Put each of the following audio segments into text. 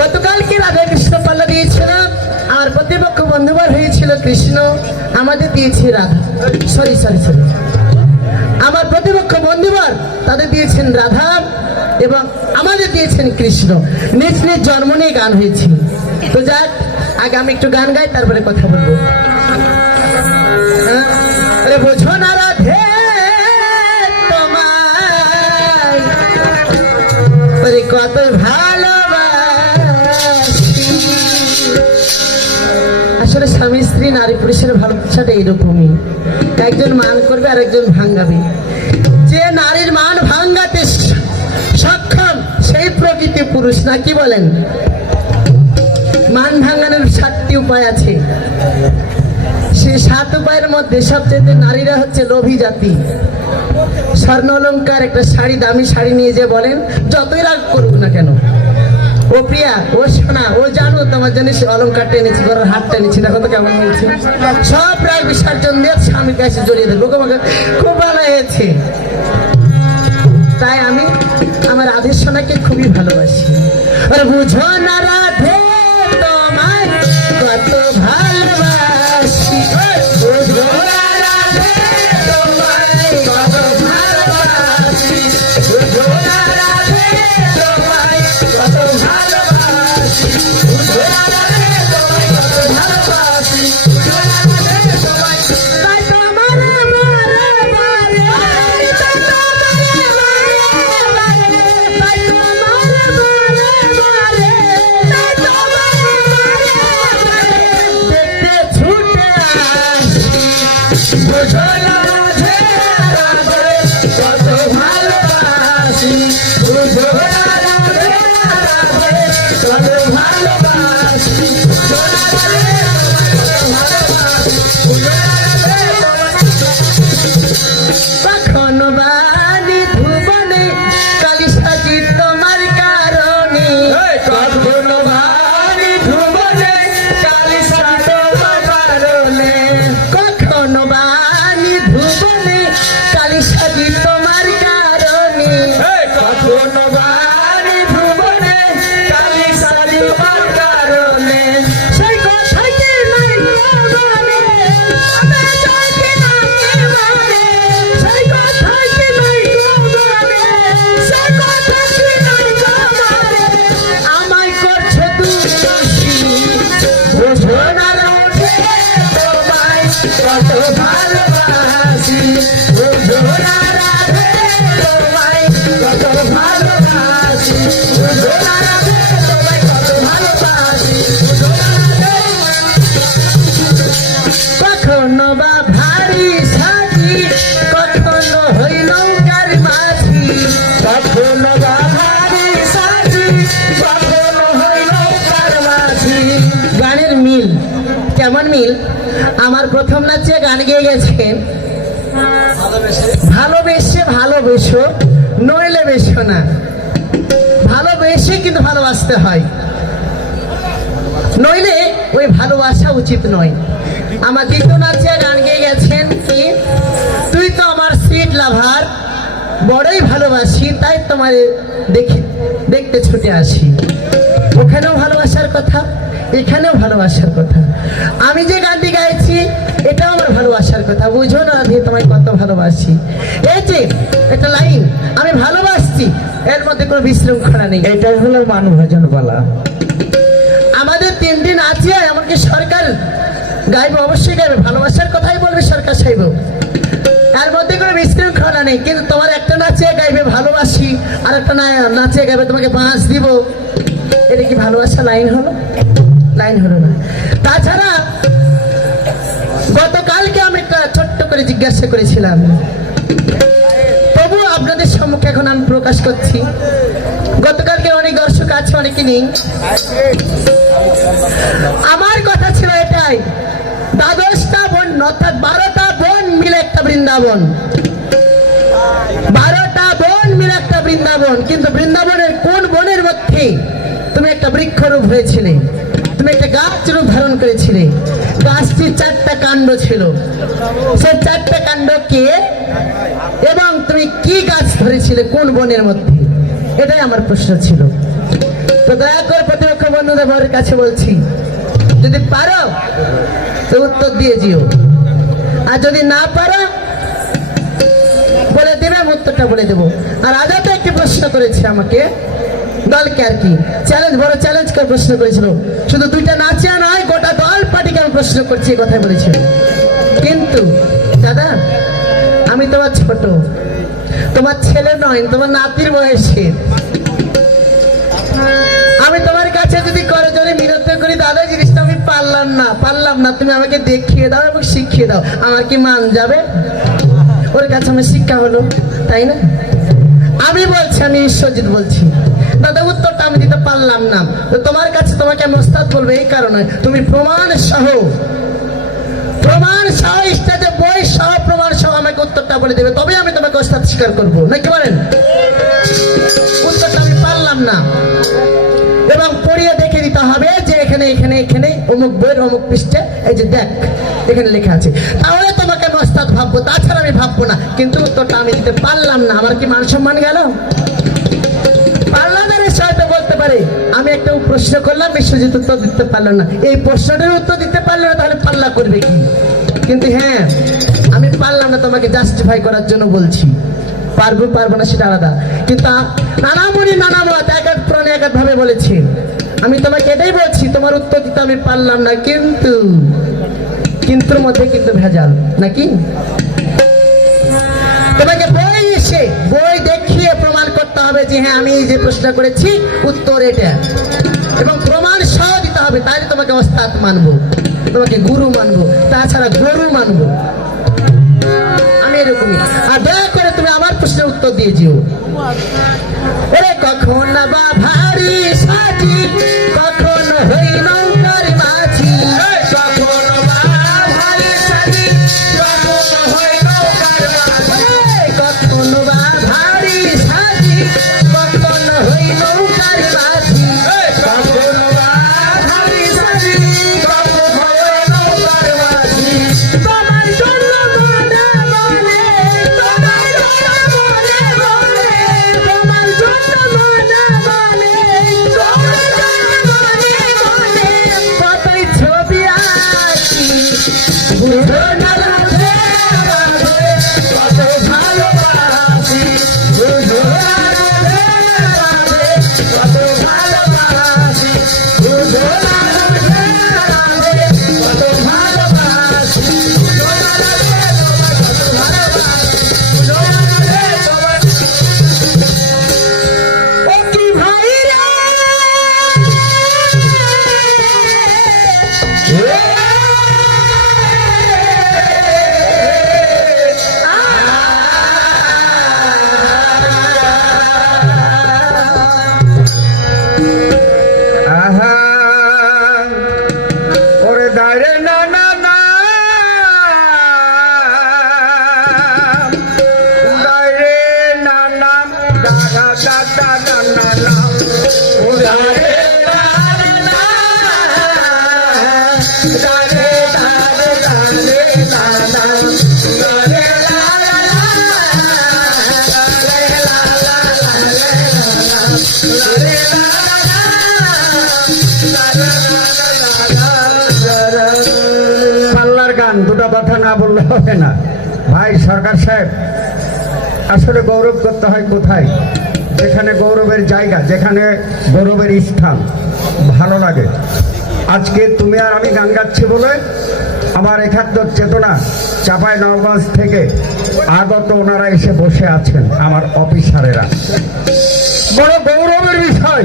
গতকালকে রাধা কৃষ্ণ পাল্লা দিয়েছিলাম, আর প্রতিপক্ষ বন্ধুবার হয়েছিল কৃষ্ণ, আমাদের দিয়েছে রাধা। সরি সরি সরি আমার প্রতিপক্ষ বন্ধুবার তাদের দিয়েছেন রাধা এবং আমাদের দিয়েছেন কৃষ্ণ। নিজ নিজ জন্ম নিয়ে গান হয়েছে। তো যাক, আগে আমি একটু গান গাই, তারপরে কথা বলবো। আরে বোঝো না রাধে তোমায় কত ভালোবাসি। আসলে স্বামী স্ত্রী নারী পুরুষের ভালোবাসাটা এরকমই, একজন মান করবে আর একজন ভাঙ্গাবে। যে নারীর মান ভাঙ্গাতে সক্ষম সেই প্রকৃতি পুরুষ, না কি বলেন? মান ভাঙানোর 7টি উপায় আছে। সেই 7 উপায়ের মধ্যে সবচেয়ে নারীরা হচ্ছে লোভী জাতি। স্বর্ণ অলঙ্কার একটা শাড়ি, দামি শাড়ি নিয়ে যে বলেন যতই রাগ করুক না কেন, ও প্রিয়া, ও সোনা, ও জানো তোমার জন্য অলঙ্কারটা এনেছি, ঘরের হাতটা এনেছি, দেখো তো কেমন হয়েছে। সব রাগ বিসর্জন দিয়ে স্বামীর কাছে জড়িয়ে দেবো, খুব ভালো হয়েছে। তাই আমি আমার রাধে সোনাকে খুবই ভালোবাসি। আর বুঝো না রাধে তোমায় কত ভালোবাসি, বুঝো না রাধে তোমায় কত ভালোবাসি, বুঝো না রাধে তোমায় কত ভালোবাসি, বুঝো না রাধে তোমায় কত ভালোবাসি, বুঝো না রাধে তোমায়। তাই তোমার মারে মারে, তাই তোমার মারে মারে, তাই তোমার মারে মারে, তাই তোমার মারে মারে দেখতে ছুটে আসি। বুঝো না রাধে রাধে কত ভালোবাসি, বুঝো না রাধে রাধে কত ভালোবাসি, বুঝো না রাধে কত ভালোবাসি, বুঝো না রাধে। কখনো বাণী ধুবনে কালি সাজি তোমার কারণে, কখনো বাণী ধুবনে কালি সাজি তোমার কারণে, কখনো বাণী ধুবনে কালি সাজি তোমার কারণে, কখনো বাণী ধুবনে কালি সাজি তোমার কারণে। সেই কথাই কি নাই বলে, আমি চাই কি নাই বলে, সেই কথাই কি নাই বলে, সেই কথাই কি নাই বলে, আমায় করছে দুর্দশী। বুঝো না রাধে তোমায় কত ভালোবাসি, বুঝো না রাধে তোমায় কত ভালোবাসি, বুঝো না রাধে তোমায় কত ভালোবাসি, বুঝো না রাধে। কখনো বা ভারী সাজি, কখনো হইল কার মাঝি, কখনো বা ভারী সাজি, কখনো হইল কার মাঝি। গানের মিল কেমন মিল! আমার প্রথম নাচে গান গেয়ে গেছেন, ভালোবেসে ভালোবেসো নইলে বেসো না। ভালোবেসে কিন্তু ভালোবাসতে হয়, নইলে ওই ভালোবাসা উচিত নয়। আমার দ্বিতীয় নাচে গান গেয়ে গেছেন কি, তুই তো আমার সুইট লাভার, বড়ই ভালোবাসি, তাই তোমার দেখতে ছুটে আসি। ওখানেও ভালোবাসার কথা, এখানেও ভালোবাসার কথা। আমি যে গানটি গাইছি এটাও আমার ভালোবাসার কথা। বুঝো না রাধে তোমায় কত ভালোবাসি, এই যে একটা লাইন, আমি ভালোবাসছি, এর মধ্যে কোনো বিশৃঙ্খলা নেই। এটাই হলো মানভজন বলা। আমাদের 3 দিন আছে, এমনকি সরকার গাইবে, অবশ্যই গাইবে, ভালোবাসার কথাই বলবে সরকার সাহেব, এর মধ্যে কোনো বিশৃঙ্খলা নেই। কিন্তু তোমার একটা নাচে গাইবে ভালোবাসি, আর একটা নাচে গাইবে তোমাকে বাঁশ দিব, এটা কি ভালোবাসা লাইন হলো? লাইন হলো না। তাছাড়া গতকালকে আমি একটা ছোট্ট করে জিজ্ঞাসা করেছিলাম, তবু আপনাদের সম্মুখে এখন আমি প্রকাশ করছি। গতকালকে অনেক দর্শক আছে, অনেকে নেই। আমার কথা ছিল এটাই, 12টা বোন অর্থাৎ 12টা বোন মিলে একটা বৃন্দাবন, 12টা বোন মিলে একটা বৃন্দাবন। কিন্তু বৃন্দাবনের কোন বনের মধ্যে তুমি একটা বৃক্ষরূপ হয়েছিলে, তুমি একটা গাছ রূপ ধারণ করেছিলে। গাছটির 4টা কাণ্ড ছিল, সেই 4টা কাণ্ড কে এবং তুমি কি গাছ ধরেছিলে কোন বনের মধ্যে, এটাই আমার প্রশ্ন ছিল। তো দয়া করে প্রতিপক্ষ অনুদেবের কাছে বলছি, যদি পারো তো উত্তর দিয়ে দিও, আর যদি না পারো বলে দেবে, আমি উত্তরটা বলে দেবো। আর রাজা তো একটি প্রশ্ন করেছে আমাকে, দলকে আর কি চ্যালেঞ্জ, বড় চ্যালেঞ্জ করে প্রশ্ন করেছিল। শুধু দুইটা নাচিয়া নয়, গোটা দল পার্টিকে আমি প্রশ্ন করছি, এই কথাই বলেছিল। কিন্তু দাদা, আমি তোমার ছোট, তোমার ছেলে নয়, তোমার নাতির বয়সের। আমি তোমার কাছে যদি করে যদি মিনতি করি, দাদা জিনিসটা আমি পারলাম না, তুমি আমাকে দেখিয়ে দাও এবং শিখিয়ে দাও, আমার কি মান যাবে? ওর কাছে আমার শিক্ষা হলো, তাই না? আমি বলছি, আমি ঈশ্বরজিৎ বলছি, দাদা উত্তরটা আমি দিতে পারলাম না, তো তোমার কাছে তোমাকে আমি ওস্তাদ বলবো এই কারণে, তুমি প্রমাণ সহ স্টেজে বই সহ প্রমাণ সহ আমাকে উত্তরটা বলে দেবে, তবে আমি তোমাকে ওস্তাদ স্বীকার করবো, নাকি বলেন? উত্তরটা আমি পারলাম না, এবং পড়িয়ে দেখে দিতে হবে যে এখানে অমুক বইয়ের অমুক পৃষ্ঠে, এই যে দেখ এখানে লেখা আছে, তাহলে তোমাকে আমি ওস্তাদ ভাববো, তাছাড়া আমি ভাববো না। কিন্তু উত্তরটা আমি দিতে পারলাম না, আমার কি মান সম্মান গেল? পার্লামেন্টের সাথে বলতে পারে আমি একটা প্রশ্ন করলাম, বিশ্বজিৎ উত্তর দিতে পারলো না, এই প্রশ্নটার উত্তর দিতে পারলো না, তাহলে পাল্লা করবে কি? কিন্তু হ্যাঁ, আমি পারলাম না তোমাকে জাস্টিফাই করার জন্য বলছি, পারবো না সেটা আলাদা। কিন্তু নানামণি নানা মত এক এক প্রাণে এক এক ভাবে বলেছে, আমি তোমাকে এটাই বলছি, তোমার উত্তর দিতে আমি পারলাম না, কিন্তু মধ্যে কিন্তু ভেজাল, নাকি? তোমাকে বই দেখিয়ে প্রমাণ করতে হবে যে হ্যাঁ আমি যে প্রশ্ন করেছি উত্তর এটা, এবং প্রমাণ সহ দিতে হবে, তাহলে তোমাকে ওস্তাদ মানবো, তোমাকে গুরু মানবো, তাছাড়া গরু মানবো। আমি এরকমই। আর দয়া করে তুমি আমার প্রশ্নের উত্তর দিয়ে দিও। ওরে কখন বা ভারী সাজি, কখন হই নৌকার মাঝি, কখন বা ভারী সাজি, কখন হই নৌকার মাঝি, কখন বা ভারী সাজি, কখন হই নৌকার মাঝি, কখন বা ভারী সাজি, কখন হই নৌকার মাঝি। তোমার জন্য মনে মনে, তোমার জন্য মনে মনে, তোমার জন্য মনে মনে, তোমার জন্য মনে মনে, কতই ছবি আঁকি, বুঝো না রাধে রাধে, কত ভালোবাসি, বুঝো না রাধে রাধে, কত ভালোবাসি, বুঝো না রাধে রাধে, কত ভালোবাসি, বুঝো না রাধে বুঝো না রাধে তোমার। ও কি ভাই রে, আহা ওরে দাঁড়ে না না না, দাঁড়ে না না, দাদা দাদা না না না, ও দাঁড়ে না না, দাঁড়ে দাঁড়ে দাঁড়ে না না, দাঁড়ে লা লা লা, দাঁড়ে লা লা লা লা, দাঁড়ে লা পাল্লার গান, দুটো কথা না বললে হবে না ভাই সরকার সাহেব। আসলে গৌরব করতে হয় কোথায়, যেখানে গৌরবের জায়গা, যেখানে গৌরবের স্থান, ভালো লাগে। আজকে তুমি আর আমি গান গাচ্ছি বলে আমার একাত্তর চেতনা চাপাই নবগঞ্জ থেকে আগত ওনারা এসে বসে আছেন, আমার অফিসারেরা। বড় গৌরবের বিষয়,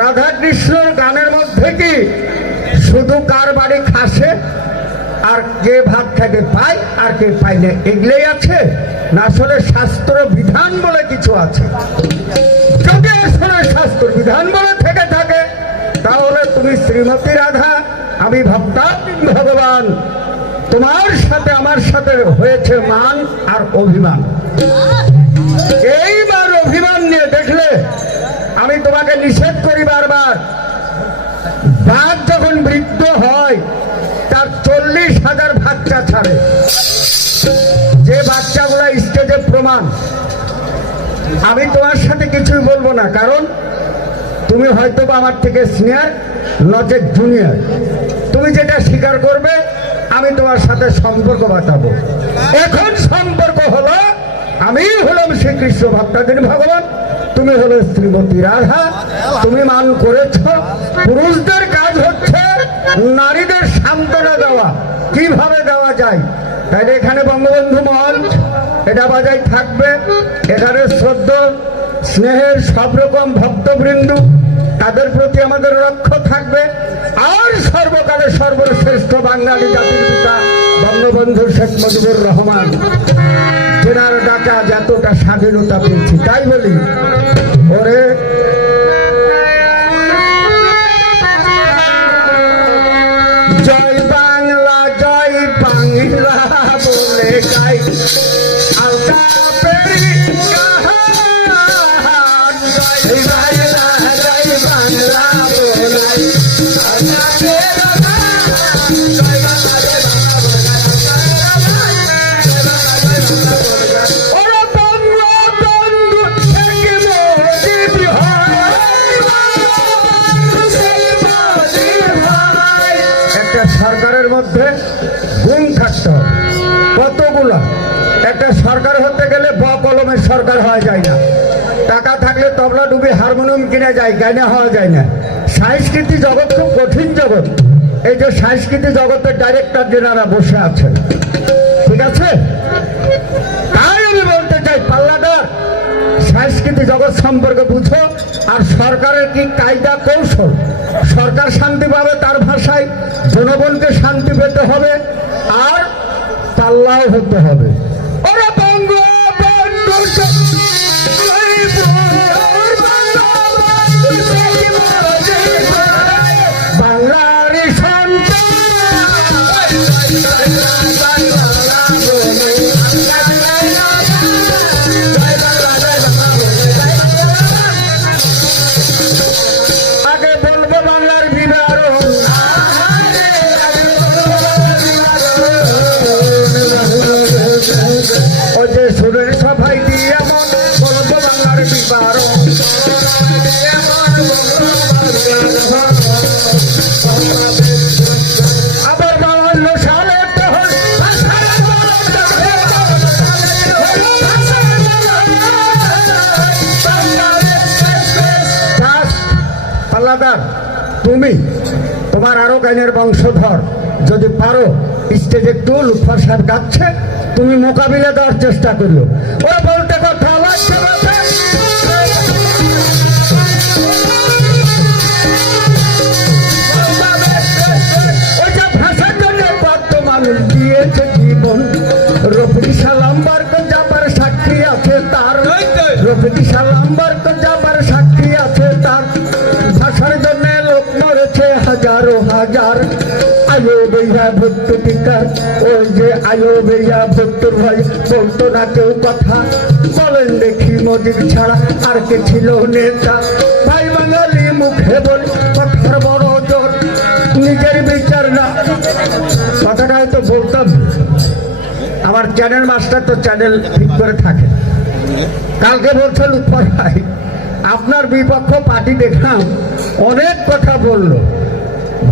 রাধা কৃষ্ণর গানের মধ্যে কি শুধু কার বাড়ি খাসে আর কে ভাত খেতে পায় আর কে পাইলে এগুলোই আছে না? আসলে শাস্ত্র বিধান বলে কিছু আছে। যদি আসলে শাস্ত্র বিধান বলে থেকে থাকে, তাহলে তুমি শ্রীমতী রাধা, আমি ভক্তাধীন ভগবান, তোমার সাথে আমার সাথে হয়েছে মান আর অভিমান। এইবার অভিমান নিয়ে দেখলে আমি তোমাকে নিষেধ করি বারবার, বাঘ যখন বৃদ্ধ হয় তার 40,000 বাচ্চা ছাড়ে, যে বাচ্চাগুলা স্টেজে প্রমাণ। আমি তোমার সাথে কিছুই বলবো না, কারণ তুমি হয়তো বা আমার থেকে সিনিয়র নচেত জুনিয়র, তুমি যেটা স্বীকার করবে আমি তোমার সাথে সম্পর্ক বাঁচাবো। এখন সম্পর্ক হলো আমি হলাম শ্রীকৃষ্ণ ভক্তাদিনী ভগবান, তুমি হলো শ্রীমতী রাধা। তুমি মান করেছ, পুরুষদের কাজ হচ্ছে নারীদের সান্ত্বনা দেওয়া, কিভাবে দেওয়া যায়। তাইলে এখানে বঙ্গবন্ধু মঞ্চ এটা বাজাই থাকবে, এখানে শ্রদ্ধা স্নেহের সব রকম ভক্তবৃন্দ তাদের প্রতি আমাদের লক্ষ্য থাকবে। আর সর্বকালে সর্বশ্রেষ্ঠ বাঙালি জাতির পিতা বঙ্গবন্ধু শেখ মুজিবুর রহমান, যেনার ডাকা যতটা স্বাধীনতা পেয়েছি, তাই বলি ওরে জয় বাংলা জয় বাংলা বলে গাই আলতা পেরি কাহার, জয় বাংলা জয় বাংলা বলে আলতা পেরি জয় বাংলা জয় সরকারের মধ্যে গুণ থাকতে হবে কতগুলো। একটা সরকার হতে গেলে কলমের সরকার হওয়া যায় না, টাকা থাকলে তবলা ডুবি হারমোনিয়াম কিনা যায়, গাইনা হওয়া যায় না। সংস্কৃতি জগৎ খুব কঠিন জগৎ। এই যে সংস্কৃতি জগতের ডাইরেক্টর যেনারা বসে আছেন, ঠিক আছে, তাই আমি বলতে চাই পাল্লাদার সংস্কৃতি জগৎ সম্পর্কে বুঝো। আর সরকারের কি কায়দা কৌশল, সরকার শান্তি পাবে তার ভাষায়, জনগণকে শান্তি পেতে হবে, আর পাল্লাও হতে হবে। ওরা বাংলার আগে বলবো বাংলার বিবরণ, ও যে সুরের সভাই দিয়ে এমন বলবো বাংলার বিবরণ। আবার 52 সালে পাল্লাদার তুমি তোমার আরো গানের বংশধর যদি পারো, স্টেজে একটু লুৎফর সাহেব গাচ্ছে, তুমি মোকাবিলা দেওয়ার চেষ্টা করিও। ও বলতে কথা লাগছে ওইটা ভাষার জন্য কত মানুষ দিয়েছে জীবন। রফিক সালাম বার্ক যাবার সাক্ষী আছে তার, রফিক সালাম বার্ক যাবার সাক্ষী আছে তার। ভাষার জন্য লোক মরেছে হাজারো হাজার। আয়ো বেয়া ভক্ত টিকার, ওই যে আয়ো বেয়া ভক্তর ভাই বলতো না কেউ কথা। বলেন দেখি মজিদ ছাড়া আর কে ছিল নেতা? ভাই বাঙালি মুখে বলি কথার বড় জোর, নিজের বিচার না। কথাটা হয়তো বলতাম, আমার চ্যানেল মাস্টার তো চ্যানেল ঠিক করে থাকে। কালকে বলছে লুৎফর ভাই আপনার বিপক্ষ পার্টি দেখলাম অনেক কথা বলল।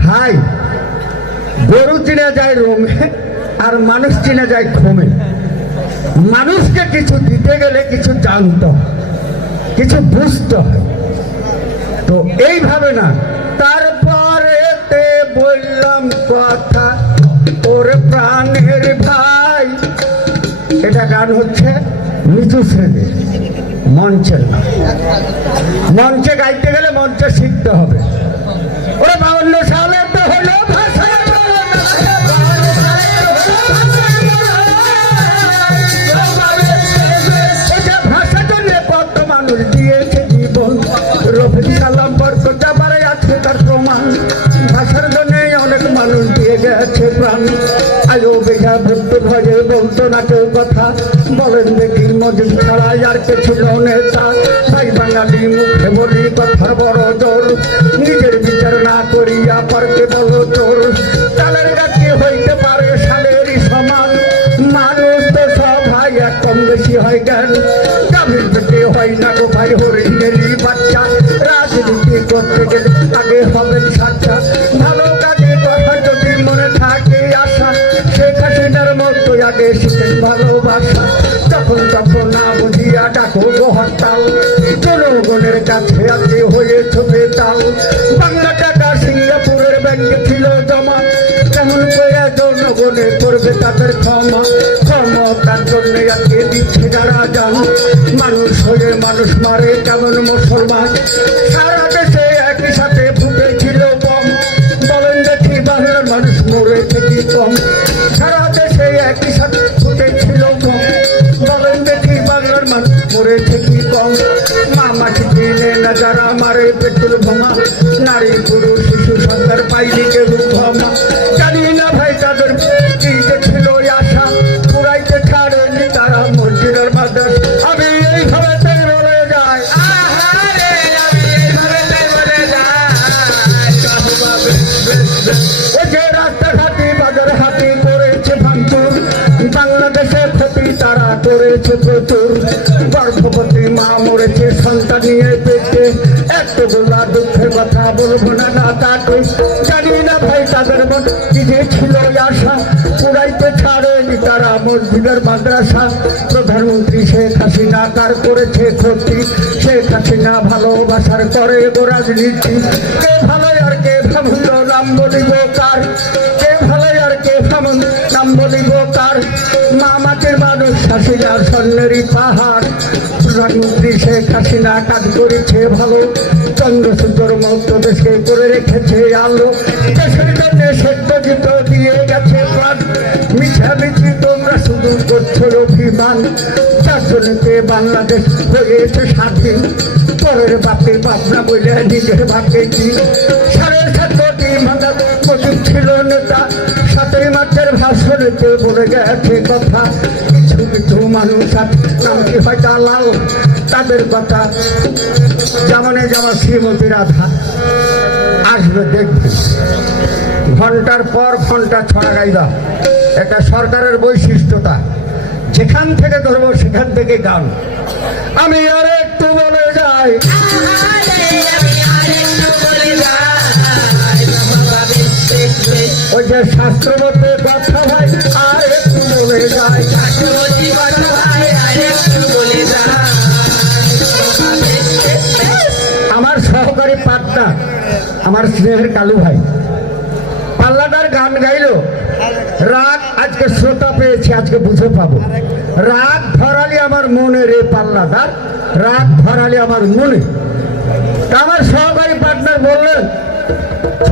ভাই গরু চিনা যায় রোমে, আর মানুষ চিনা যায় ক্ষমে। মানুষকে কিছু দিতে গেলে কিছু জানতে হয়, কিছু বুঝতে হয়। তো এইভাবে না, তারপরে বললাম কথা ওর প্রাণের ভাই। এটা গান হচ্ছে নিচু শ্রেণীর, মঞ্চের না। মঞ্চে গাইতে গেলে মঞ্চে শিখতে হবে। ওরা 52 সালে তো হলো ভাষা, ভাষার জন্য কত মানুষ দিয়েছে জীবন। রফিক সালাম বর্ষ যাবারে আছে তার প্রমাণ। ভাষার জন্য অনেক মানুষ দিয়ে গেছে প্রাণ। আয়ো বেঘা ভক্ত ভয়ে বলতো না কেউ কথা। বলেন দেখি মজিদ ছাড়া আর কে ছিল নেতা? ভাই বাঙালি মুখে বলি কথার বড় জোর, নিজের বিচার না করিয়া পারতে বলো জোর। চালের গাছে হইতে পারে সালেরই সমান, মানুষ তো সব ভাই এক কম বেশি হয় জ্ঞান। গাভীর পেটে হয় না গো ভাই হরিণেরই বাচ্চা। রাজনীতি তাদের ক্ষমা, ক্ষমতার জন্য আজকে দিচ্ছে যারা জান। মানুষ হয়ে মানুষ মারে কেমন মুসলমান, সারা দেশে একই সাথে ফুটেছিল বম। বলেন দেখি বাংলার মানুষ মরেছে কি কম, সারা দেশে একই সাথে ফুটেছিল বম। বলেন দেখি বাংলার মানুষ মরেছে কি কম। মামাকে দিলে না যারা মারে পেট্রোল বোমা, নারী পুরুষ শিশু সন্তান পাইনি কেউ ক্ষমা। জানি না ভাই তাদের কি যে ছিল আশা, পুরাইতে ছাড়েনি তারা মসজিদের মাদ্রাসা। আমি এইভাবে তাই বলে যাই, আহারে আমি এইভাবে তাই বলে যাই। ও যে রাস্তাঘাটি বাজার হাতি করেছে ভাঙচুর, বাংলাদেশে ক্ষতি তারা করেছে প্রচুর। গর্ভবতী মা মরেছে সন্তান নিয়ে পেটে, এতগুলা দুঃখের কথা বলবো না না তাকে। জানি না ভাই তাদের মন কি যে ছিল আশা, পুরাইতে ছাড়েনি তারা মসজিদের মাদ্রাসা। প্রধানমন্ত্রী শেখ হাসিনা কার করেছে ক্ষতি, শেখ হাসিনা ভালোবাসার করে গো রাজনীতি। কে ভালো আর কে ভাবল নাম বলিব কার, কে ভালো আর কে ভাবল নাম বলিব কার। মামাটির মানুষ হাসিনার স্বর্ণেরই পাহাড়। প্রধানমন্ত্রী শেখ হাসিনা কাজ করেছে ভালো, চন্দ্রসূর্যর মতো দেশকে করে রেখেছে আলো। দেশের জন্য সত্যজিত দিয়ে গেছে প্রাণ, মিছামিছি তোমরা শুধু করছো অভিমান। যার জন্যতে বাংলাদেশ হয়েছে স্বাধীন, পরের বাপে বাপনা বলে নিজের বাপে কি। 7.5 কোটি মাদার মজুদ ছিল নেতা, 7 মার্চের ভাষণেতে বলে গেছে কথা। কিছু কিছু মানুষ নাম কি হয় দালাল, তাদের কথা যেমন যেমন শ্রীমতী রাধা আসবে দেখবে, ঘন্টার পর ঘন্টা ছড়া গাইবা। এটা সরকারের বৈশিষ্ট্যতা, যেখান থেকে ধরবো সেখান থেকে গান। আমি আর একটু বলে যাই, ওই যে শাস্ত্রমতে কথা ভাই আর একটু বলে যায়। আমার সহকারী পাটনা, আমার স্নেহের কালু ভাই পাল্লাদার গান গাইলো। রাগ আজকে শ্রোতা পেয়েছি, আজকে বুঝে পাবো। রাগ ধরালি আমার মনে রে পাল্লাদার, রাগ ধরালি আমার মনে। আমার সহকারী পার্টনার বললেন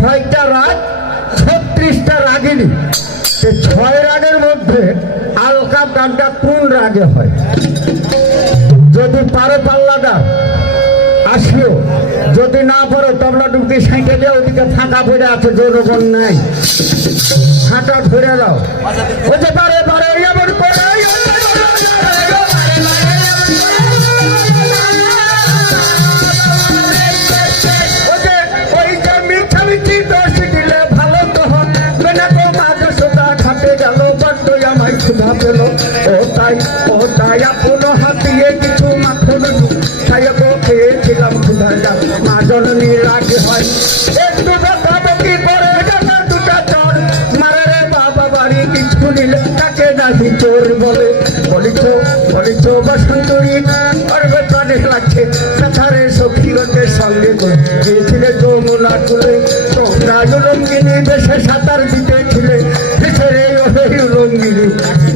6টা রাগ 36টা রাগিনী। 6 রাগের মধ্যে আলকা গানটা কোন রাগে হয়? যদি পারো পাল্লাদার আসিও, যদি না পারো তবলা ডুবকি সাইকেল দিয়ে ওদিকে ফাঁকা পড়ে আছে, জনগণ নাই, হাঁটা ধরে দাও। ওই যে পারে পারে এমন করে ওই যে মিছামিছি দোষ দিলে ভালো তো হবে না তো। মাঝে সোতা খাতে গেল বড্ড আমায় ক্ষুধা পেল, ও তাই আপন হাতিয়ে কিছু মাখন খাইয়াবো খেয়েছিলাম ক্ষুধার ডাক। মা জননী রাগে হয় একটু বকাবকি করে গেলাম 2টা চর মারে রে বাবা বাড়ি কিছু নিলে তাকে নাকি চোর বলে। বলিছ বসন্তরী অর্ঘ প্রাণে লাগছে সাঁথারে সখীগণের সঙ্গে গিয়েছিলে যমুনা কুলে। তোমরা উলঙ্গিনী দেশে সাঁতার দিতেছিলে, দেশের এই উলঙ্গিনী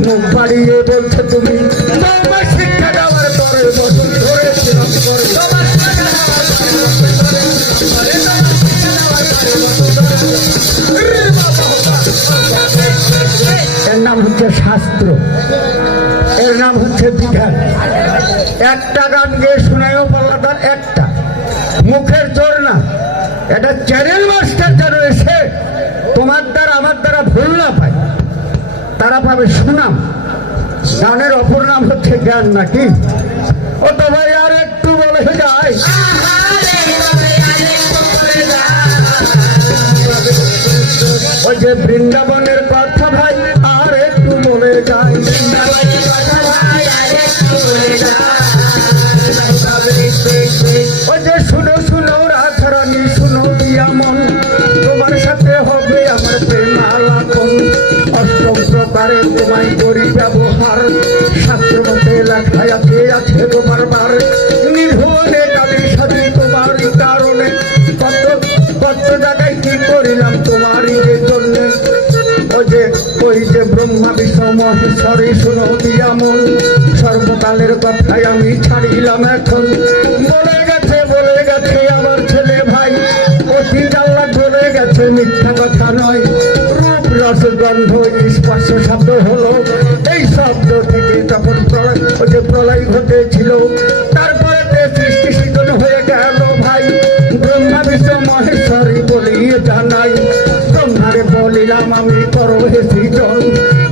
মুখ বাড়িয়ে বলছো তুমি তোমার শিক্ষা দেওয়ার পরে বছর ধরেছিলাম করে। এর নাম হচ্ছে শাস্ত্র, এর নাম হচ্ছে বিধান। একটা গান গিয়ে শোনায়ও পাল্লাদার, একটা মুখের জোর না। এটা চ্যানেল মাস্টার যেন এসে তোমার দ্বারা আমার দ্বারা ভুল না পায়, তারা পাবে সুনাম। গানের অপর নাম হচ্ছে জ্ঞান, নাকি? ও তো ভাই আর একটু বলে যায়, ওই যে বৃন্দাবনের কথা ভাই আর একটু বলে যায়। ওই যে শুনো শুনো রাধারানী শুনো দিয়া মন, তোমার সাথে হবে আমার প্রেম আলাপন। 8ম প্রকারে তোমায় করি ব্যবহার, শাস্ত্র মতে লেখায় আছে তোমার বার। নির্ভনে কালী সাথে তোমারই কারণে কত জায়গায় কি করিলাম তোমারই জন্য। ওই যে ব্রহ্মা বিষ্ণু মহেশ্বরী শুনো দিয়া মন, সর্বকালের কথাই আমি ছাড়িলাম এখন। বলে গেছে আমার ছেলে ভাই, অতি আল্লাহ বলে গেছে, মিথ্যা কথা নয়। রূপ রস গন্ধ স্পর্শ শব্দ হলো, এই শব্দ থেকে তখন প্রলয় ঘটেছিল। তারপরে সৃষ্টি শীতল হয়ে গেল ভাই। ব্রহ্মা বিষ্ণু মহেশ্বরী বলিয়ে জানাই, ব্রহ্মারে বলিলাম আমি করো হে সৃজন,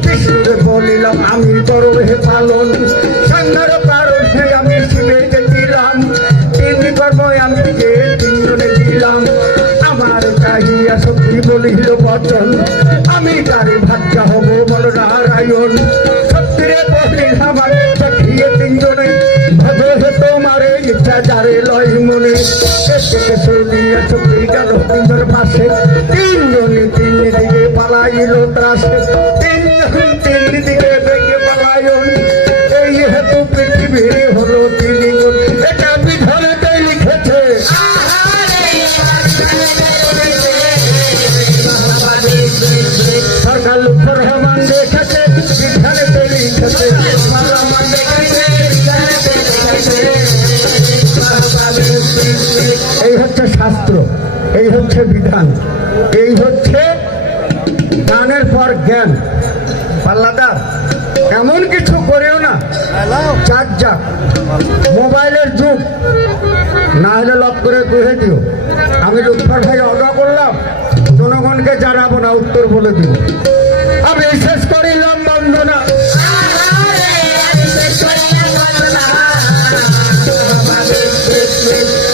বিষ্ণুরে বলিলাম আমি করো হে পালন। সন্ধ্যার পারণে আমি শিবে দিলাম, তিন কর্ম আমি যে তিনজনে দিলাম। আমার চাহিয়া শক্তি বলিল বচন, আমি তারে ভাগ্যা হব বল নারায়ণ। সত্যিরে বলিলাম আমি চাখিয়ে তিনজনে, ভবে হে তোমারে ইচ্ছা যারে লয় মনে। চলিয়া চলি গেল তিনজন পাশে, তিনজনে তিন দিকে পালাইল ত্রাসে, তিনজন তিন দিকে বেগে পালায়ন। এই হেতু পৃথিবীর হলো তিনগুণ, এটা বিধানেতে লিখেছে। সরকার লুৎফর রহমান দেখেছে, বিধানেতে লিখেছে। এই হচ্ছে শাস্ত্র, এই হচ্ছে বিধান, এই হচ্ছে জ্ঞানের পর জ্ঞান। পাল্লাদার এমন কিছু করেও না, যাক মোবাইলের যুগ, না হলে লক করে কহে দিও। আমি লুৎফর ভাই অর্ডার করলাম, জনগণকে জানাবো না, উত্তর বলে দিব। আমি শেষ করিলাম বন্দনা।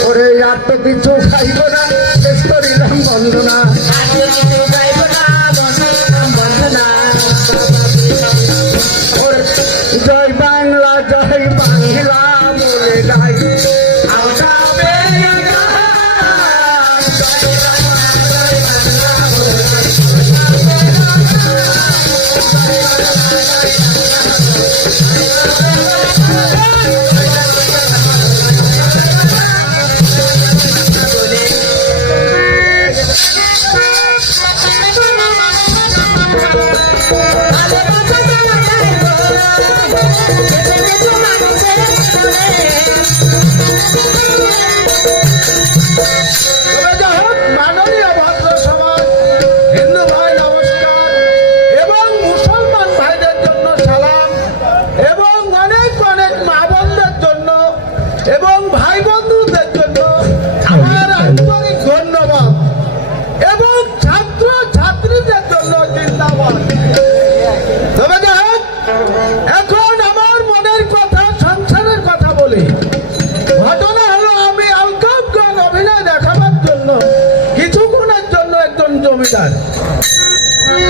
ওরে আর তো কিছু খাইব না, শেষ করিলাম বন্দনা। জয় বাংলা জয় বাংলা বলে গাই,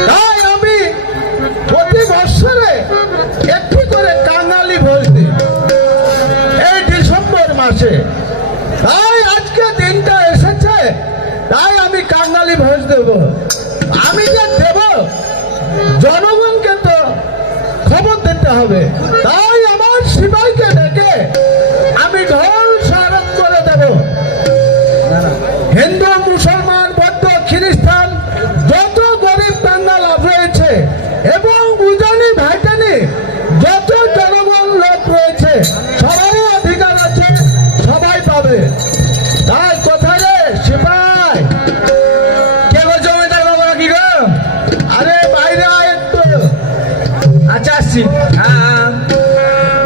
তাই আমি প্রতি বছরে একটি করে কাঙালি ভোজ দিই এই ডিসেম্বর মাসে। তাই আজকে দিনটা এসেছে, তাই আমি কাঙালি ভোজ দেব। আমি যে দেব, জনগণকে তো খবর দিতে হবে। তাই আমার সিপাহীকে ডেকে আমি ঢোল সারাত করে দেব। হিন্দু, মুসলমান, বৌদ্ধ, খ্রিস্টান যত গরিব বাঙাল রয়েছে এবং উজানি ভাইটানি যত জনগণ লোক রয়েছে, সবাই অধিকার আছে, সবাই পাবে। তাই কোথায় রে সিপাই? কে গো জমিদার বাবা কি গো? আরে বাইরে আয় একটু। আচ্ছা আসছি। হ্যাঁ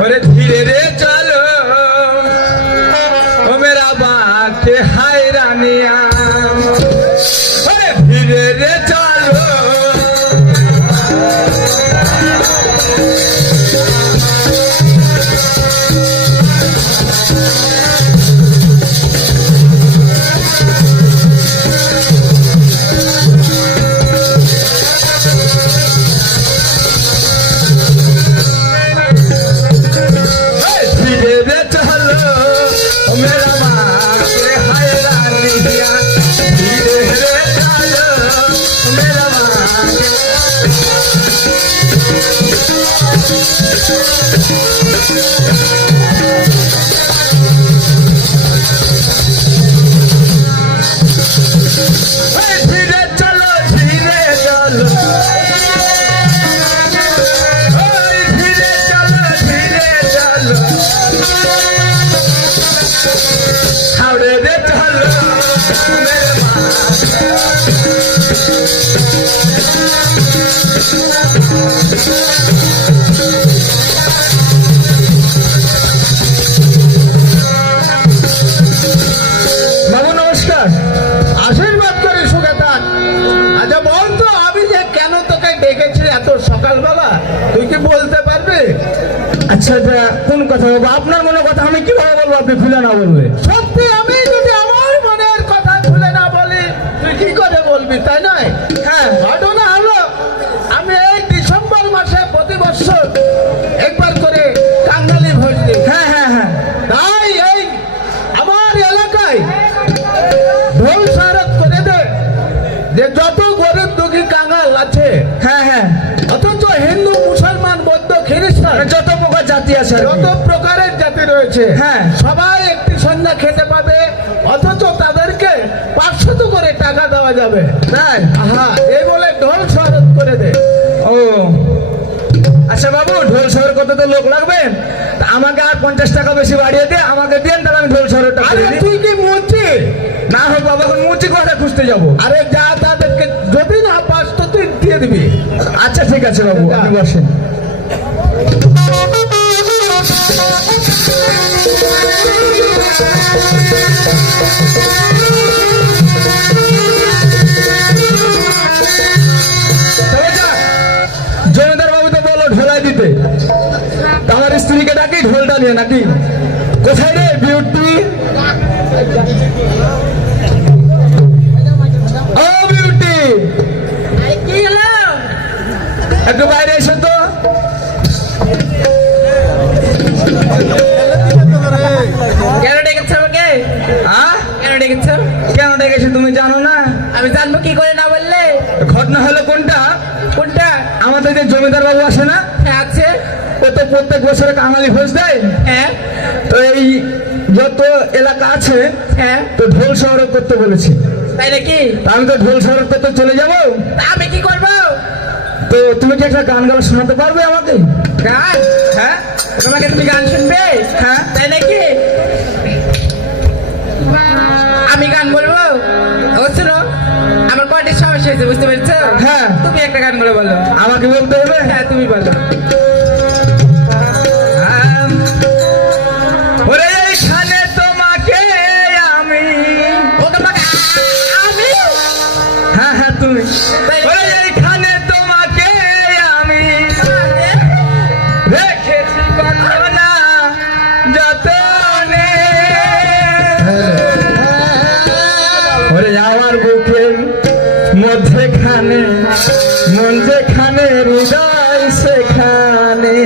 ওরে ধীরে রে চলো ও মেরা বাকে হায় রানিয়া, ধীরে রে চলো। বাবু নমস্কার। আশীর্বাদ করি সুখে থাক। আচ্ছা বল তো, আমি যে কেন তোকে ডেকেছি এত সকালবেলা, তুই কি বলতে পারবি? আচ্ছা এটা কোন কথা বাবু? আপনার মনে কথা আমি কিভাবে বলবো আপনি খুলে না বলবে? সত্যি আমি যদি আমার মনের কথা খুলে না বলি, তুই কি করে বলবি, তাই নয়? হ্যাঁ ঘটনা হলো, আমি এই ডিসেম্বর মাসে প্রতি বছর একবার করে কাঙ্গালি ভোজ দিই। হ্যাঁ হ্যাঁ হ্যাঁ তাই এই আমার এলাকায় ঢোল সারত করে দে যে যত গরিব দুঃখী কাঙ্গাল আছে, হ্যাঁ হ্যাঁ অথচ হিন্দু মুসলমান বৌদ্ধ খ্রিস্টান মানে যত প্রকার জাতি আছে আর কি। যত প্রকারের জাতি রয়েছে, হ্যাঁ। সবাই একটি সন্ধ্যা খেতে পাবে, অথচ তাদেরকে 500 করে টাকা দেওয়া যাবে। তাই? হ্যাঁ, এই বলে ঢোল সারত করে দে। ও আচ্ছা বাবু, ঢোল শহর কত তো লোক লাগবে, তা আমাকে আর 50 টাকা বেশি বাড়িয়ে দিয়ে আমাকে দেন, তাহলে আমি ঢোল শহরটা আরে তুই কি মুচি? না হোক বাবা, এখন মুচি কথা খুঁজতে যাবো। আরে যা, তাদেরকে যদি না পাস তো তুই দিয়ে দিবি। আচ্ছা ঠিক আছে বাবু, আপনি বসেন। তবে যাক, জমিদার বাবু তো বললো ঢোলাই দিতে, তা আমার স্ত্রীকে ডাকি ঢোলটা নিয়ে নাকি। কোথায় রে বিউটি? ও বিউটি, কি হলো? একটু বাইরে এসো তো। কেন ডেকেছ আমাকে? হ্যাঁ কেন ডেকেছ? কেন ডেকেছি তুমি জানো না? আমি জানবো কি করে না বললে? ঘটনা হলো কোনটা, কোনটা? আমাদের যে জমিদার বাবু আসে না, হ্যাঁ আছে। ও তো প্রত্যেক বছরে কাঙালি ভোজ দেয়। হ্যাঁ তো এই যত এলাকা আছে, হ্যাঁ। তো ঢোল শহর করতে বলেছি। তাই নাকি? তা আমি তো ঢোল শহর করতে চলে যাবো। তা আমি কি করবো? তো তুমি কি একটা গান গাওয়া শোনাতে পারবে আমাকে? গান? হ্যাঁ তোমাকে তুমি গান শুনবে? হ্যাঁ। তাই নাকি? আমি গান বলবো? ও শোনো, আমার কয়টির সমস্যা হয়েছে বুঝতে পেরেছো? হ্যাঁ। তুমি একটা গান বলে বলো। আমাকে বলতে হবে? হ্যাঁ তুমি বলো। ওরে এইখানে তোমাকে আমি, ও তোমাকে আমি? হ্যাঁ হ্যাঁ তুমি। ওরে এইখানে তোমাকে আমি রেখেছি কল্পনা যতনে। ওরে আমার বুকের মধ্যেখানে, মন যেখানে হৃদয় সেখানে।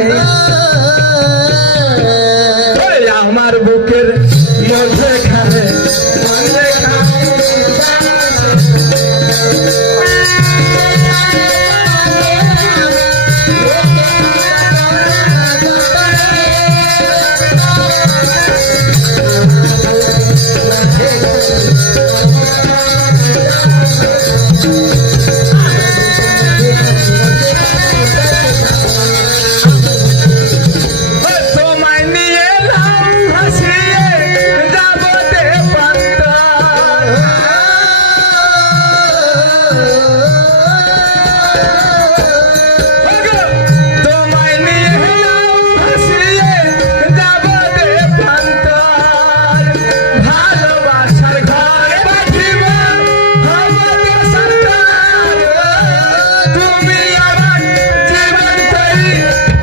ওরে আমার বুকের মধ্যেখানে, মন যেখানে তোমায় নিয়ে এলাম ভাসিয়ে যাব দেবান্তর। তোমায় নিয়ে এলাম ভাসিয়ে যাব দেবান্তর। ভালোবাসার ঘরে বাঁধিব আমাদের সন্তান। তুমি আমার জীবন তরি,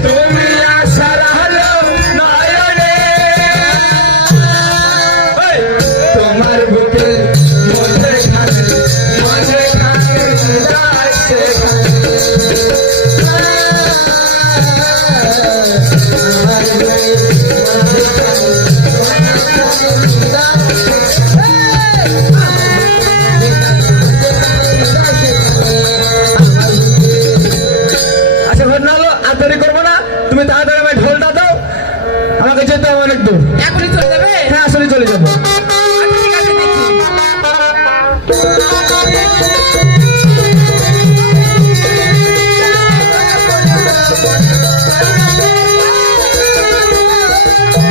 তুমি আশার আলো নয়নে। ওই, তোমার বুকে মধ্যেখানে, মধ্যেখানে হৃদয় সেখানে। আচ্ছা ঘটনা হলো, আর দেরি করবো না, তুমি তাড়াতাড়ি আমায় ঢোলটা দাও, আমাকে যেতে হবে অনেক দূর। এখনই চলে যাবে? হ্যাঁ আসলে চলে যাবো। আচ্ছা ঠিক আছে, দেখি।